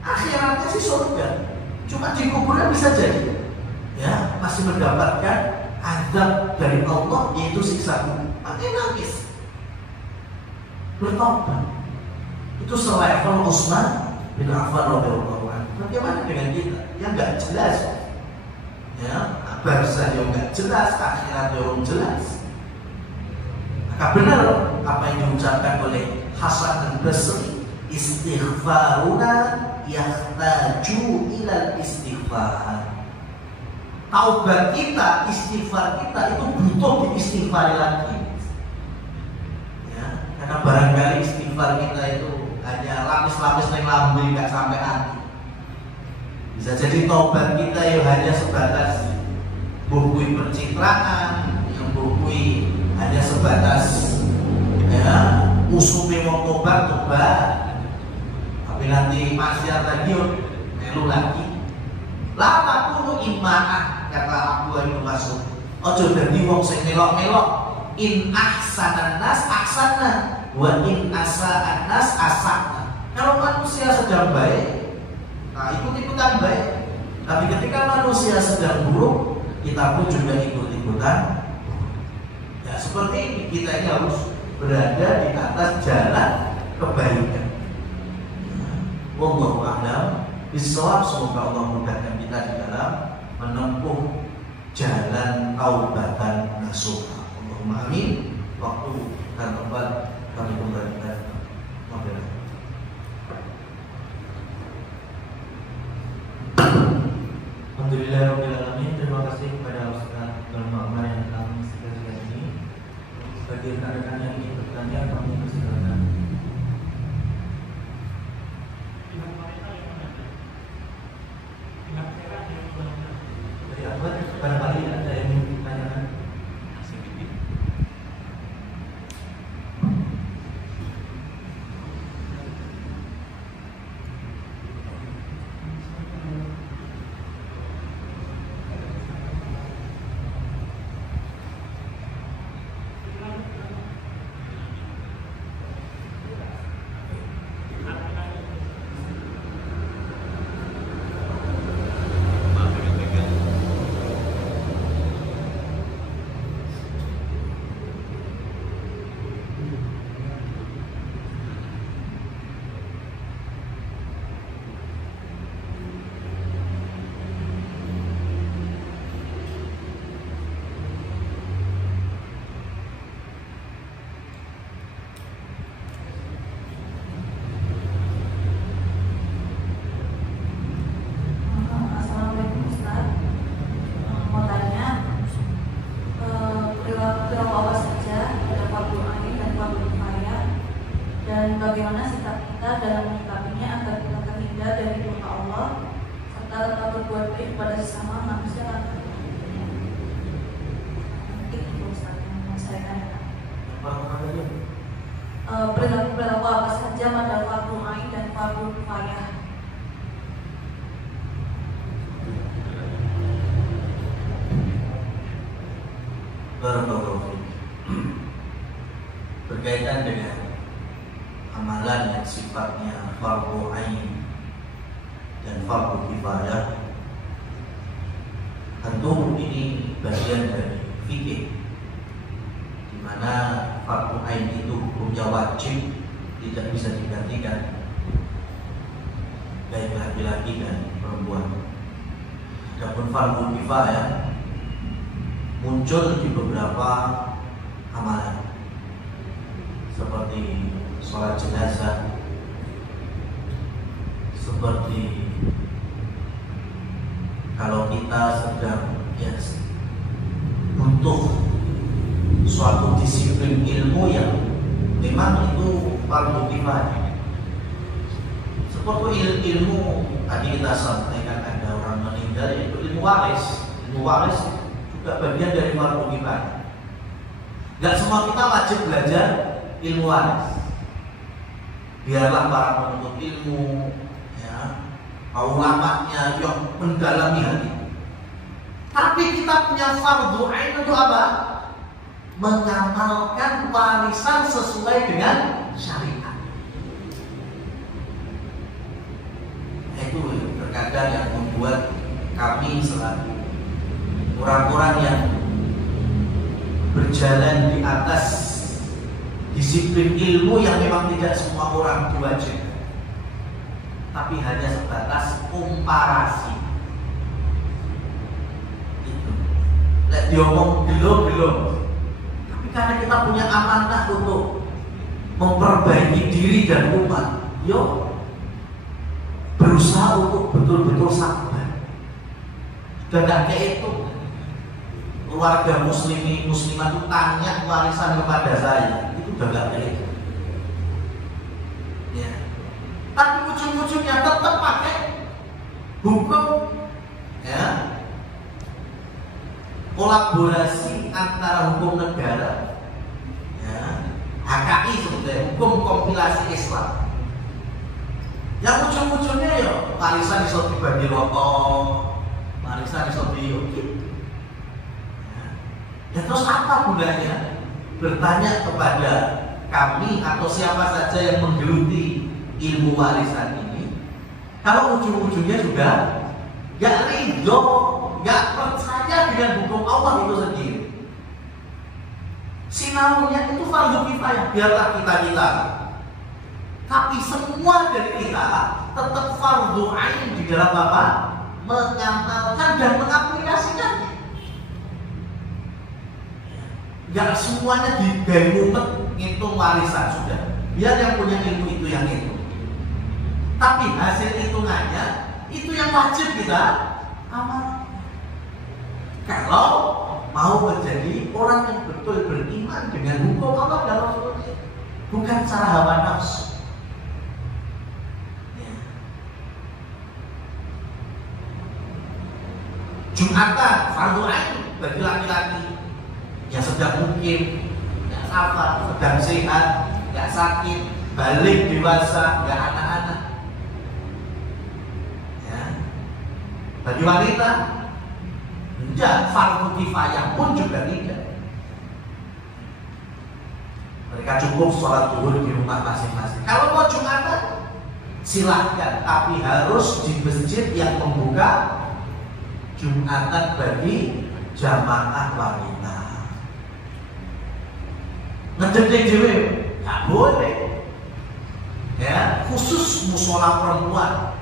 Akhiratnya sih surga. Cuma di kuburan bisa jadi, ya, masih mendapatkan azab dari Allah, yaitu siksa kubur. Makanya nangis, bertobat. Itu selevel Utsman bin Affan radhiyallahu anhu. Bagaimana dengan kita yang nggak jelas, ya, barzah yang nggak jelas, akhirat yang jelas? Maka benar apa yang diucapkan oleh Hasan al-Basri, istighfaruna yahtaju ilal istighfar. Taubat kita, istighfar kita itu butuh diistighfari lagi, ya, karena barangkali istighfar kita itu hanya lapis-lapis yang lambe, nggak sampai hati. Bisa jadi taubat kita yang hanya sebatas buku pencitraan, yang buku hanya sebatas, ya, musuh wong tobat, tapi nanti maksiat lagi, melu lagi. Lama kuno imanah, kata Abu Ibnu Mas'ud. Ojo dadi wong sing melok-melok. In ahsanan nas ahsana, wa in asa'an nas asa'na. Kalau manusia sedang baik, nah ikut-ikutan baik. Tapi ketika manusia sedang buruk, kita pun juga ikut-ikutan. Ya seperti ini, kita ini harus berada di atas jalan kebaikan. Wallahu a'lam bishawab. Semoga Allah mudahkan kita di dalam menempuh jalan taubatan nasuha. Allahumma amin. Waktu dan tempat kami kembalikan. Alhamdulillahirrahmanirrahim. Terima kasih kepada Ustaz Al-Ma'mar yang telah mengisikan ini. Bagi rekan-rekan yang ingin bertanya, kami persilakan. Dari Ahmad, barangkali ada yang ingin ditanyakan. Bagaimana sikap kita dalam menyikapinya agar kita terhindar dari murka Allah serta tetap berbuat baik kepada sesama manusia dan perilaku apa saja pada fardu ain dan fardu kifayah. Berkaitan dengan amalan yang sifatnya fardu ain dan fardu kifayah, tentu ini bagian dari fikih, di mana fardu ain itu hukumnya wajib, tidak bisa digantikan, baik laki-laki dan perempuan. Adapun fardu kifayah muncul di beberapa amalan seperti sholat jenazah, seperti kalau kita sedang untuk suatu disiplin ilmu yang memang itu fardu kifayah. Seperti ilmu tadi kita sampaikan, ada orang meninggal, itu ilmu waris. Ilmu waris juga bagian dari fardu kifayah. Gak semua kita wajib belajar ilmu waris. Biarlah para penuntut ilmu, ulamanya yang mendalami hati. Tapi kita punya fardu ain untuk apa? Mengamalkan warisan sesuai dengan syariat. Itu terkadang yang membuat kami selalu orang-orang yang berjalan di atas disiplin ilmu yang memang tidak semua orang diwajibkan, tapi hanya sebatas komparasi. Itu. Lek diomong gelo-gelo. Tapi karena kita punya amanah untuk memperbaiki diri dan umat, yo berusaha untuk betul-betul sabar. Dan kayak itu keluarga muslimat itu tanya warisan kepada saya, itu udah gak kayak itu. Ya. Tapi ujung-ujungnya tetap pakai hukum, kolaborasi antara hukum negara, HKI sebetulnya, hukum kompilasi Islam. Yang ujung-ujungnya ya warisan iso dibagi rotong, warisan iso gitu. Ya terus apa gunanya bertanya kepada kami atau siapa saja yang menggeluti ilmu warisan ini, kalau ujung-ujungnya juga gak ridho, gak percaya dengan hukum Allah itu sendiri. Sinarnya itu fardu kifayah, biarlah kita. Tapi semua dari kita tetap fardu ain di dalam apa? Mengamalkan dan mengaplikasikannya. Gak semuanya digawe ngitung warisan sudah. Biar yang punya ilmu itu yang ngitung. Tapi hasil hitungannya itu yang wajib kita amal. Kalau mau menjadi orang yang betul beriman dengan hukum Allah dan Rasulnya, bukan cara hawa nafsu. Jumatan fardu ain bagi laki-laki yang sedang mungkin, nggak safar, sedang sehat, nggak sakit, balik dewasa, nggak anak-anak. Ya. Bagi wanita, tidak, fardu kifayah pun juga tidak. Mereka cukup sholat zuhur di rumah masing-masing. Kalau mau Jumatan, silahkan, tapi harus di masjid yang membuka Jumatan bagi jamaah wanita. Ngedek dewe nggak boleh. Ya, khusus musola perempuan.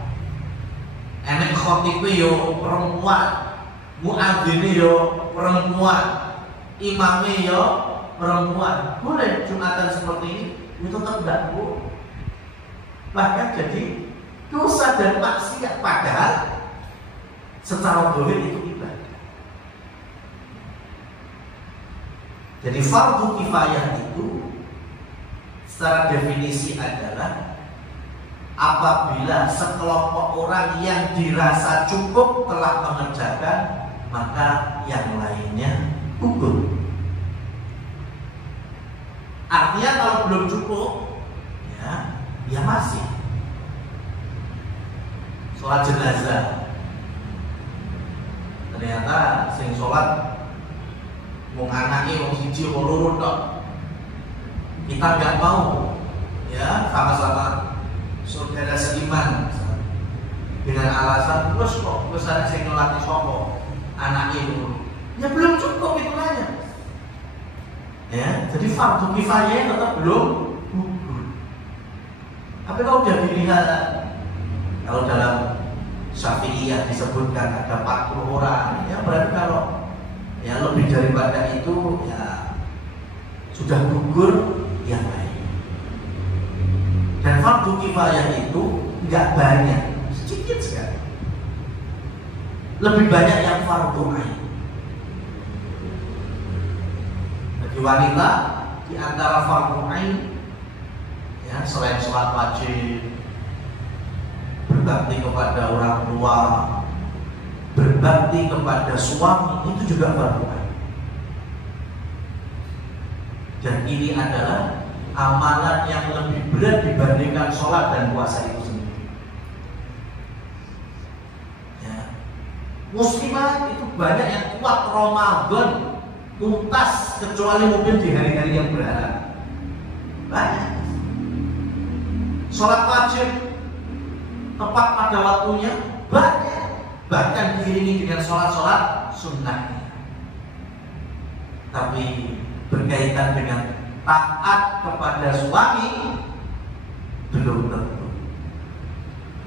Enek khotibe yo perempuan, muadzine yo perempuan, imame yo perempuan. Boleh Jumatan seperti ini? Itu tetap tidak boleh. Bahkan jadi dosa dan maksiat, padahal secara boleh itu ibadah. Jadi fardu kifayah itu secara definisi adalah apabila sekelompok orang yang dirasa cukup telah mengerjakan, maka yang lainnya gugur. Artinya kalau belum cukup, ya masih. Sholat jenazah, ternyata sing sholat mau nganaki wong siji wong loro tok. Kita nggak mau, ya sama-sama saudara seiman dengan alasan terus kok besar sing ngelatih sapa anake loro. Ya belum cukup hitungannya. Ya, jadi fardu kifayah tetap belum gugur. Tapi kalau udah dilihat, kalau dalam Syafi'iyah disebutkan ada 40 orang, ya berarti kalau yang lebih daripada itu ya sudah gugur yang baik. Dan fardu kifayah itu nggak banyak, sedikit sekali. Lebih banyak yang fardu ain. Bagi wanita di antara fardu ain, ya selain sholat wajib, berbakti kepada orang tua, berbakti kepada suami, itu juga fardu ain. Dan ini adalah amalan yang lebih berat dibandingkan sholat dan puasa itu sendiri. Ya. Muslimat itu banyak yang kuat Ramadan tuntas kecuali mungkin di hari-hari yang berharap. Banyak. Sholat wajib tepat pada waktunya banyak, bahkan diiringi dengan sholat-sholat sunnahnya. Tapi berkaitan dengan taat kepada suami belum tentu.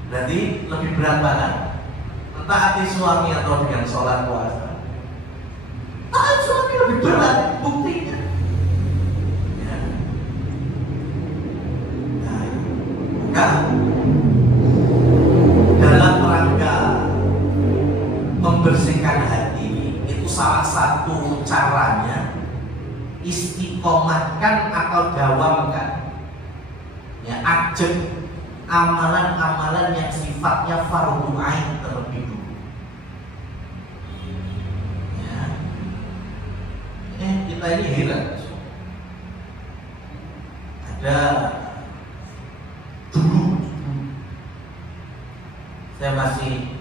Berarti lebih berat mana? Mentaati suami atau dengan sholat puasa? Taat suami lebih berat buktinya. Ya. Nah, dalam rangka membersihkan hati itu salah satu caranya istiqomahkan atau dawamkan, ya, ajak amalan-amalan yang sifatnya fardu ain terlebih dulu. Ya. Kita ini heran. Ada dulu saya masih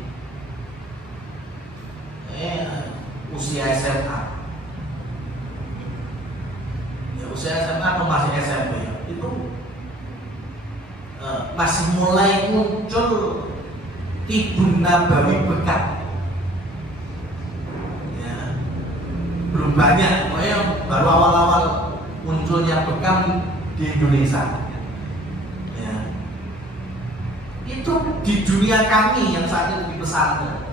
usia SMA. Usia SMA atau masih SMP itu masih mulai muncul Tibun Nabawi bekat. Ya, belum banyak, pokoknya baru awal-awal munculnya bekam di Indonesia. Ya. Itu di dunia kami yang saat itu di pesantren.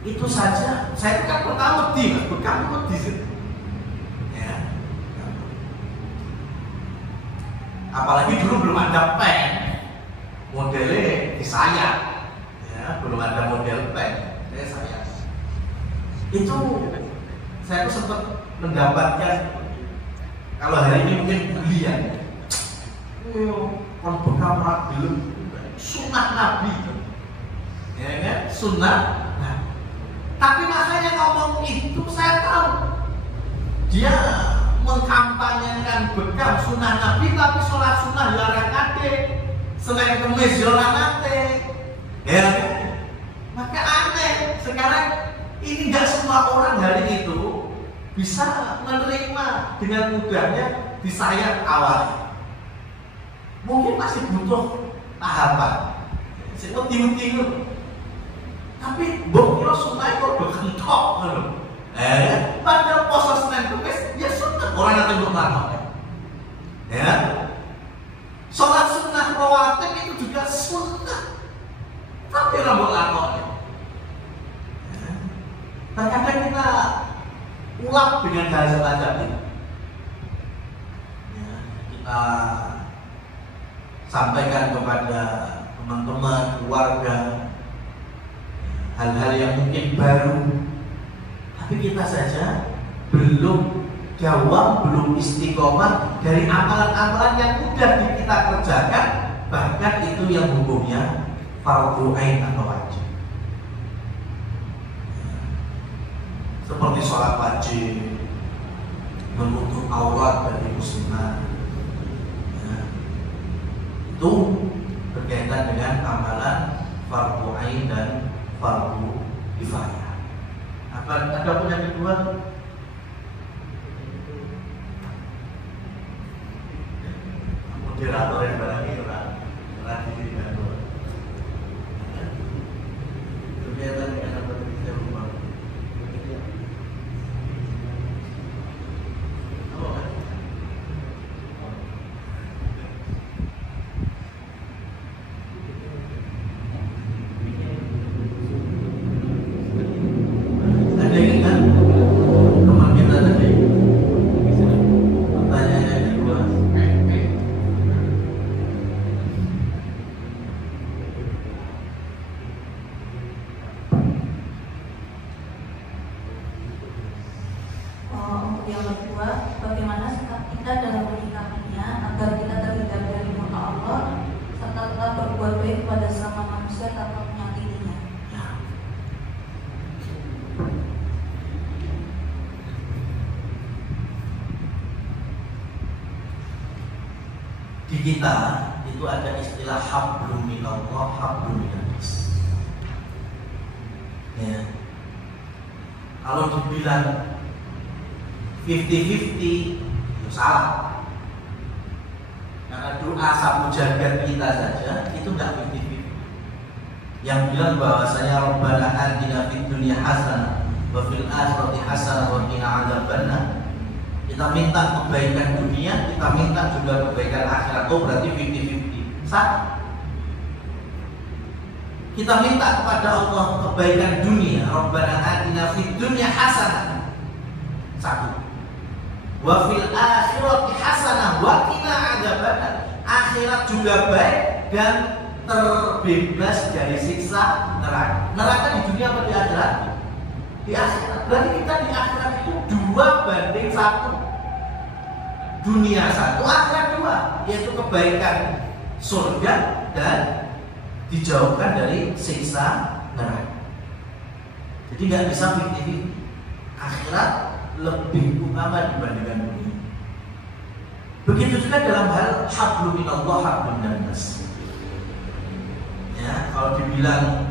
Itu saja, saya kan pertama di bekam itu di situ. Apalagi dulu belum ada pen, modelnya di sayap, ya, belum ada model pen, sayap. Itu saya tuh sempat mendapatkan, kalau hari ini mungkin belian, kalau bekam ragil, sunnah Nabi, ya kan, sunnah. Nah, tapi makanya ngomong itu saya tahu dia mengkampanyekan bekam sunnah Nabi, tapi sholat sunnah larang nate, selain kemis larang nate, ya. Maka aneh sekarang ini nggak semua orang hari itu bisa menerima dengan mudahnya di sayap awal. Mungkin masih butuh tahapan, saya tidur-tidur. Tapi bokiro sunnah itu berkentok, pada poso Senin Kamis ya sunnah orang nanti bermanfaat. Ya, sholat sunnah rawatib itu juga sunnah, tapi rambut lakon. Ya. Terkadang kita ulap dengan hal semacam ini. Ya, kita sampaikan kepada teman-teman, keluarga, hal-hal yang mungkin baru. Tapi kita saja belum jawab, belum istiqomah dari amalan-amalan yang mudah kita kerjakan, bahkan itu yang hukumnya fardu ain atau wajib. Seperti sholat wajib, menutup aurat dari muslimah, ya. Itu berkaitan dengan amalan fardu ain dan fardu kifayah. Ada pun yang kedua, moderator yang barangnya orang di kantor. Kegiatan dengan apa yang kita lupa. di kita itu ada istilah hablum minallah, hablum minannas. Ya. Kalau dibilang 50-50 itu salah. Karena doa sapu jagat kita saja itu enggak 50-50. Yang bilang bahwasanya Rabbana atina fid dunya hasanah wa fil akhirati hasanah wa qina adzabannar. Kita minta kebaikan dunia, kita minta juga kebaikan akhirat. Oh, berarti 50-50. Sah. Kita minta kepada Allah kebaikan dunia, Rabbana atina fid dunya hasanah. Satu. Wa fil akhirati hasanah wa qina adzabannar. Akhirat juga baik dan terbebas dari siksa neraka. Neraka di dunia apa di akhirat? Di akhirat. Berarti kita di akhirat itu 2:1. Dunia 1, akhirat 2, yaitu kebaikan surga dan dijauhkan dari siksa neraka. Jadi nggak bisa 50-50. Akhirat lebih utama dibandingkan dunia. Begitu juga dalam hal hablum minallah, hablum minannas. Ya, kalau dibilang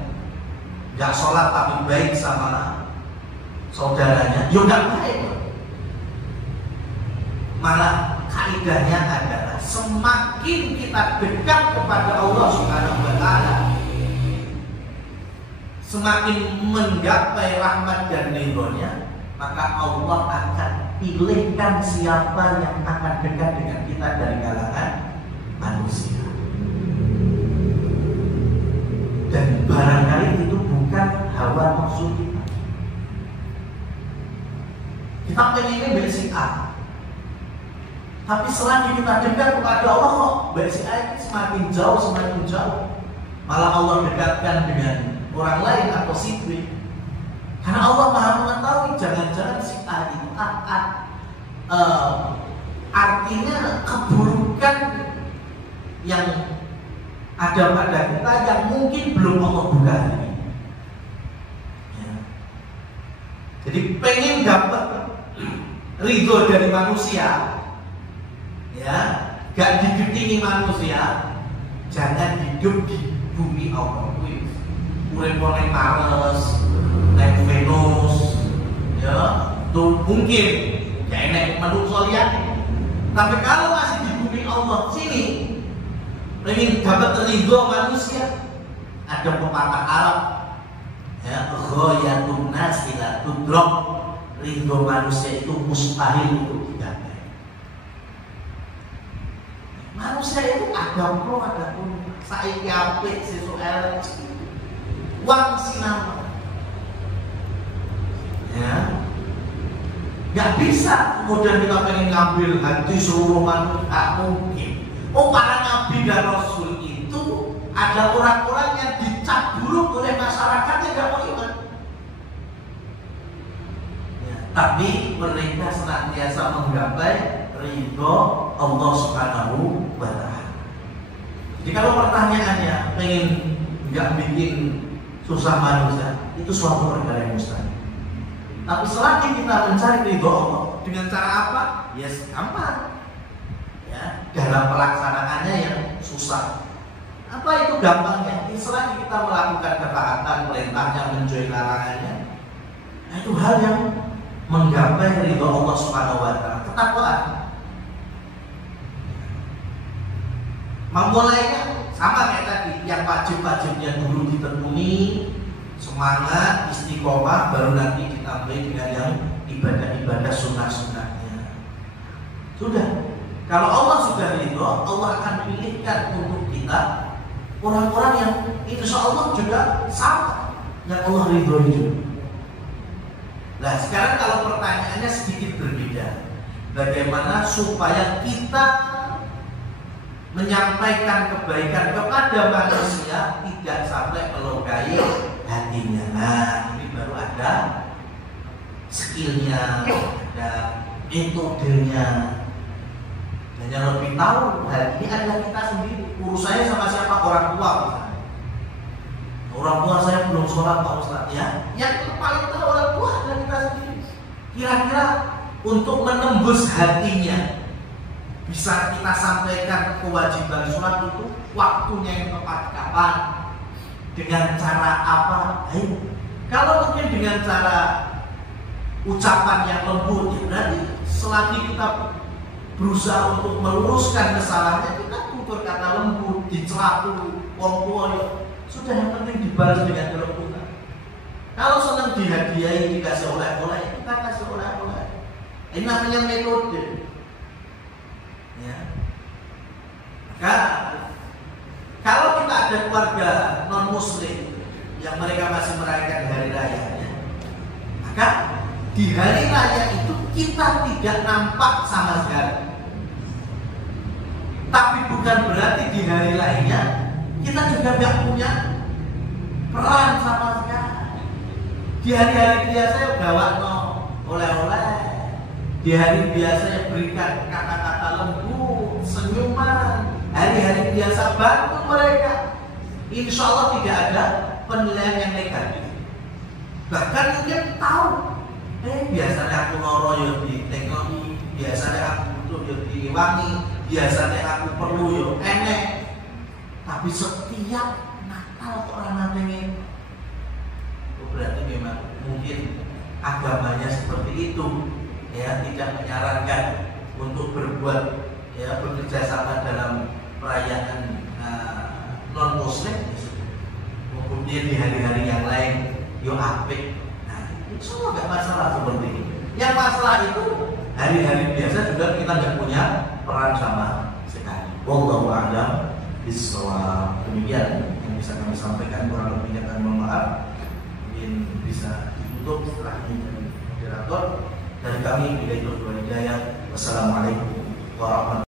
nggak sholat tapi baik sama saudaranya, ya nggak baik. Malah kaidahnya adalah semakin kita dekat kepada Allah Subhanahu wa taala, semakin menggapai rahmat dan ridhonya, maka Allah akan pilihkan siapa yang akan dekat dengan kita dari kalangan manusia. Dan barangkali itu bukan hawa nafsu kita. Kita pengennya beli A, tapi selagi kita dekat kepada Allah kok bagi ayat semakin jauh. Malah Allah dekatkan dengan orang lain atau si B. Karena Allah Maha mengetahui jangan-jangan si A itu artinya keburukan yang ada pada kita yang mungkin belum Allah buka hari ini. Ya. Jadi pengen dapat ridho dari manusia, ya, gak digetingi manusia, jangan hidup di bumi Allah. Urip-urip Mars, naik Venus, ya, tuh mungkin ya naik manusia lihat. Tapi kalau masih di bumi Allah sini, ingin dapat ridho manusia, ada pepatah Arab, ya, ghayatun nasi la tudrak, ridho manusia itu mustahil untuk dicapai. Manusia itu ada pro, ada pun saiki apik, sesuk elek, wang sinama. Ya, nggak bisa kemudian kita pengen ngambil hati seluruh manusia, nggak mungkin. Oh, para nabi dan rasul itu ada orang-orang yang dicap buruk oleh masyarakatnya nggak mau iman. Ya, tapi mereka senantiasa menggapai ridho Allah Subhanahu wa Ta'ala. Jadi kalau pertanyaannya pengen nggak bikin susah manusia, itu suatu perkara yang mustahil. Tapi selagi kita mencari ridho Allah dengan cara apa? Ya gampang. Ya, dalam pelaksanaannya yang susah. Apa itu gampangnya? Selagi kita melakukan ketaatan, perintahnya, menjauhi larangannya, itu hal yang menggapai ridho Allah Subhanahu wa Ta'ala. Ketakwaan. Memulainya sama kayak tadi, yang wajib-wajibnya dulu ditekuni, semangat, istiqomah, baru nanti ditambahi dengan yang ibadah-ibadah sunnah-sunnahnya. Sudah. Kalau Allah sudah ridho, Allah akan pilihkan untuk kita orang-orang yang insya Allah juga sama yang Allah ridho juga. Nah, sekarang kalau pertanyaannya sedikit berbeda, bagaimana supaya kita menyampaikan kebaikan kepada manusia tidak sampai melukai hatinya. Nah, ini baru ada skillnya, ada metodenya. Dan yang lebih tahu hal ini adalah kita sendiri. Urusannya sama siapa? Orang tua misalnya. Orang tua saya belum sholat Pak Ustaz, ya. Yang paling tahu orang tua adalah kita sendiri. Kira-kira untuk menembus hatinya, bisa kita sampaikan kewajiban sholat itu waktunya yang tepat kapan, dengan cara apa. Kalau mungkin dengan cara ucapan yang lembut, ya berarti selagi kita berusaha untuk meluruskan kesalahannya, kita tutur kata lembut, dicelatu, wong-wong, sudah, yang penting dibalas dengan kelembutan. Kalau senang dihadiahi, dikasih oleh-oleh, kita kasih oleh-oleh. Ini namanya metode. Ya. Maka kalau kita ada keluarga non muslim yang mereka masih merayakan hari rayanya, maka di hari raya itu kita tidak nampak sama sekali. Tapi bukan berarti di hari lainnya kita juga nggak punya peran sama sekali. Di hari-hari biasa ya bawa oleh-oleh. Di hari biasa ya berikan kata-kata lembut, senyuman. Hari-hari biasa bantu mereka. Insya Allah tidak ada penilaian yang negatif. Bahkan mungkin tahu, biasanya aku loro ya ditengoki, biasanya aku butuh ya diwangi, biasanya aku perlu ya enek. Tapi setiap Natal orang nanti berarti memang mungkin agamanya seperti itu, ya, tidak menyarankan untuk berbuat, ya, bekerja sama dalam perayaan non muslim. Kemudian di hari-hari yang lain yo apik. Nah, insya Allah nggak masalah seperti ini. Yang masalah itu hari-hari biasa juga kita nggak punya peran sama sekali. Wallahu a'lam bishawab. Demikian yang bisa kami sampaikan, kurang lebihnya kami mohon maaf. Mungkin bisa ditutup setelah ini dari moderator. Dari kami, bila itu hidayah. Wassalamualaikum warahmatullahi wabarakatuh.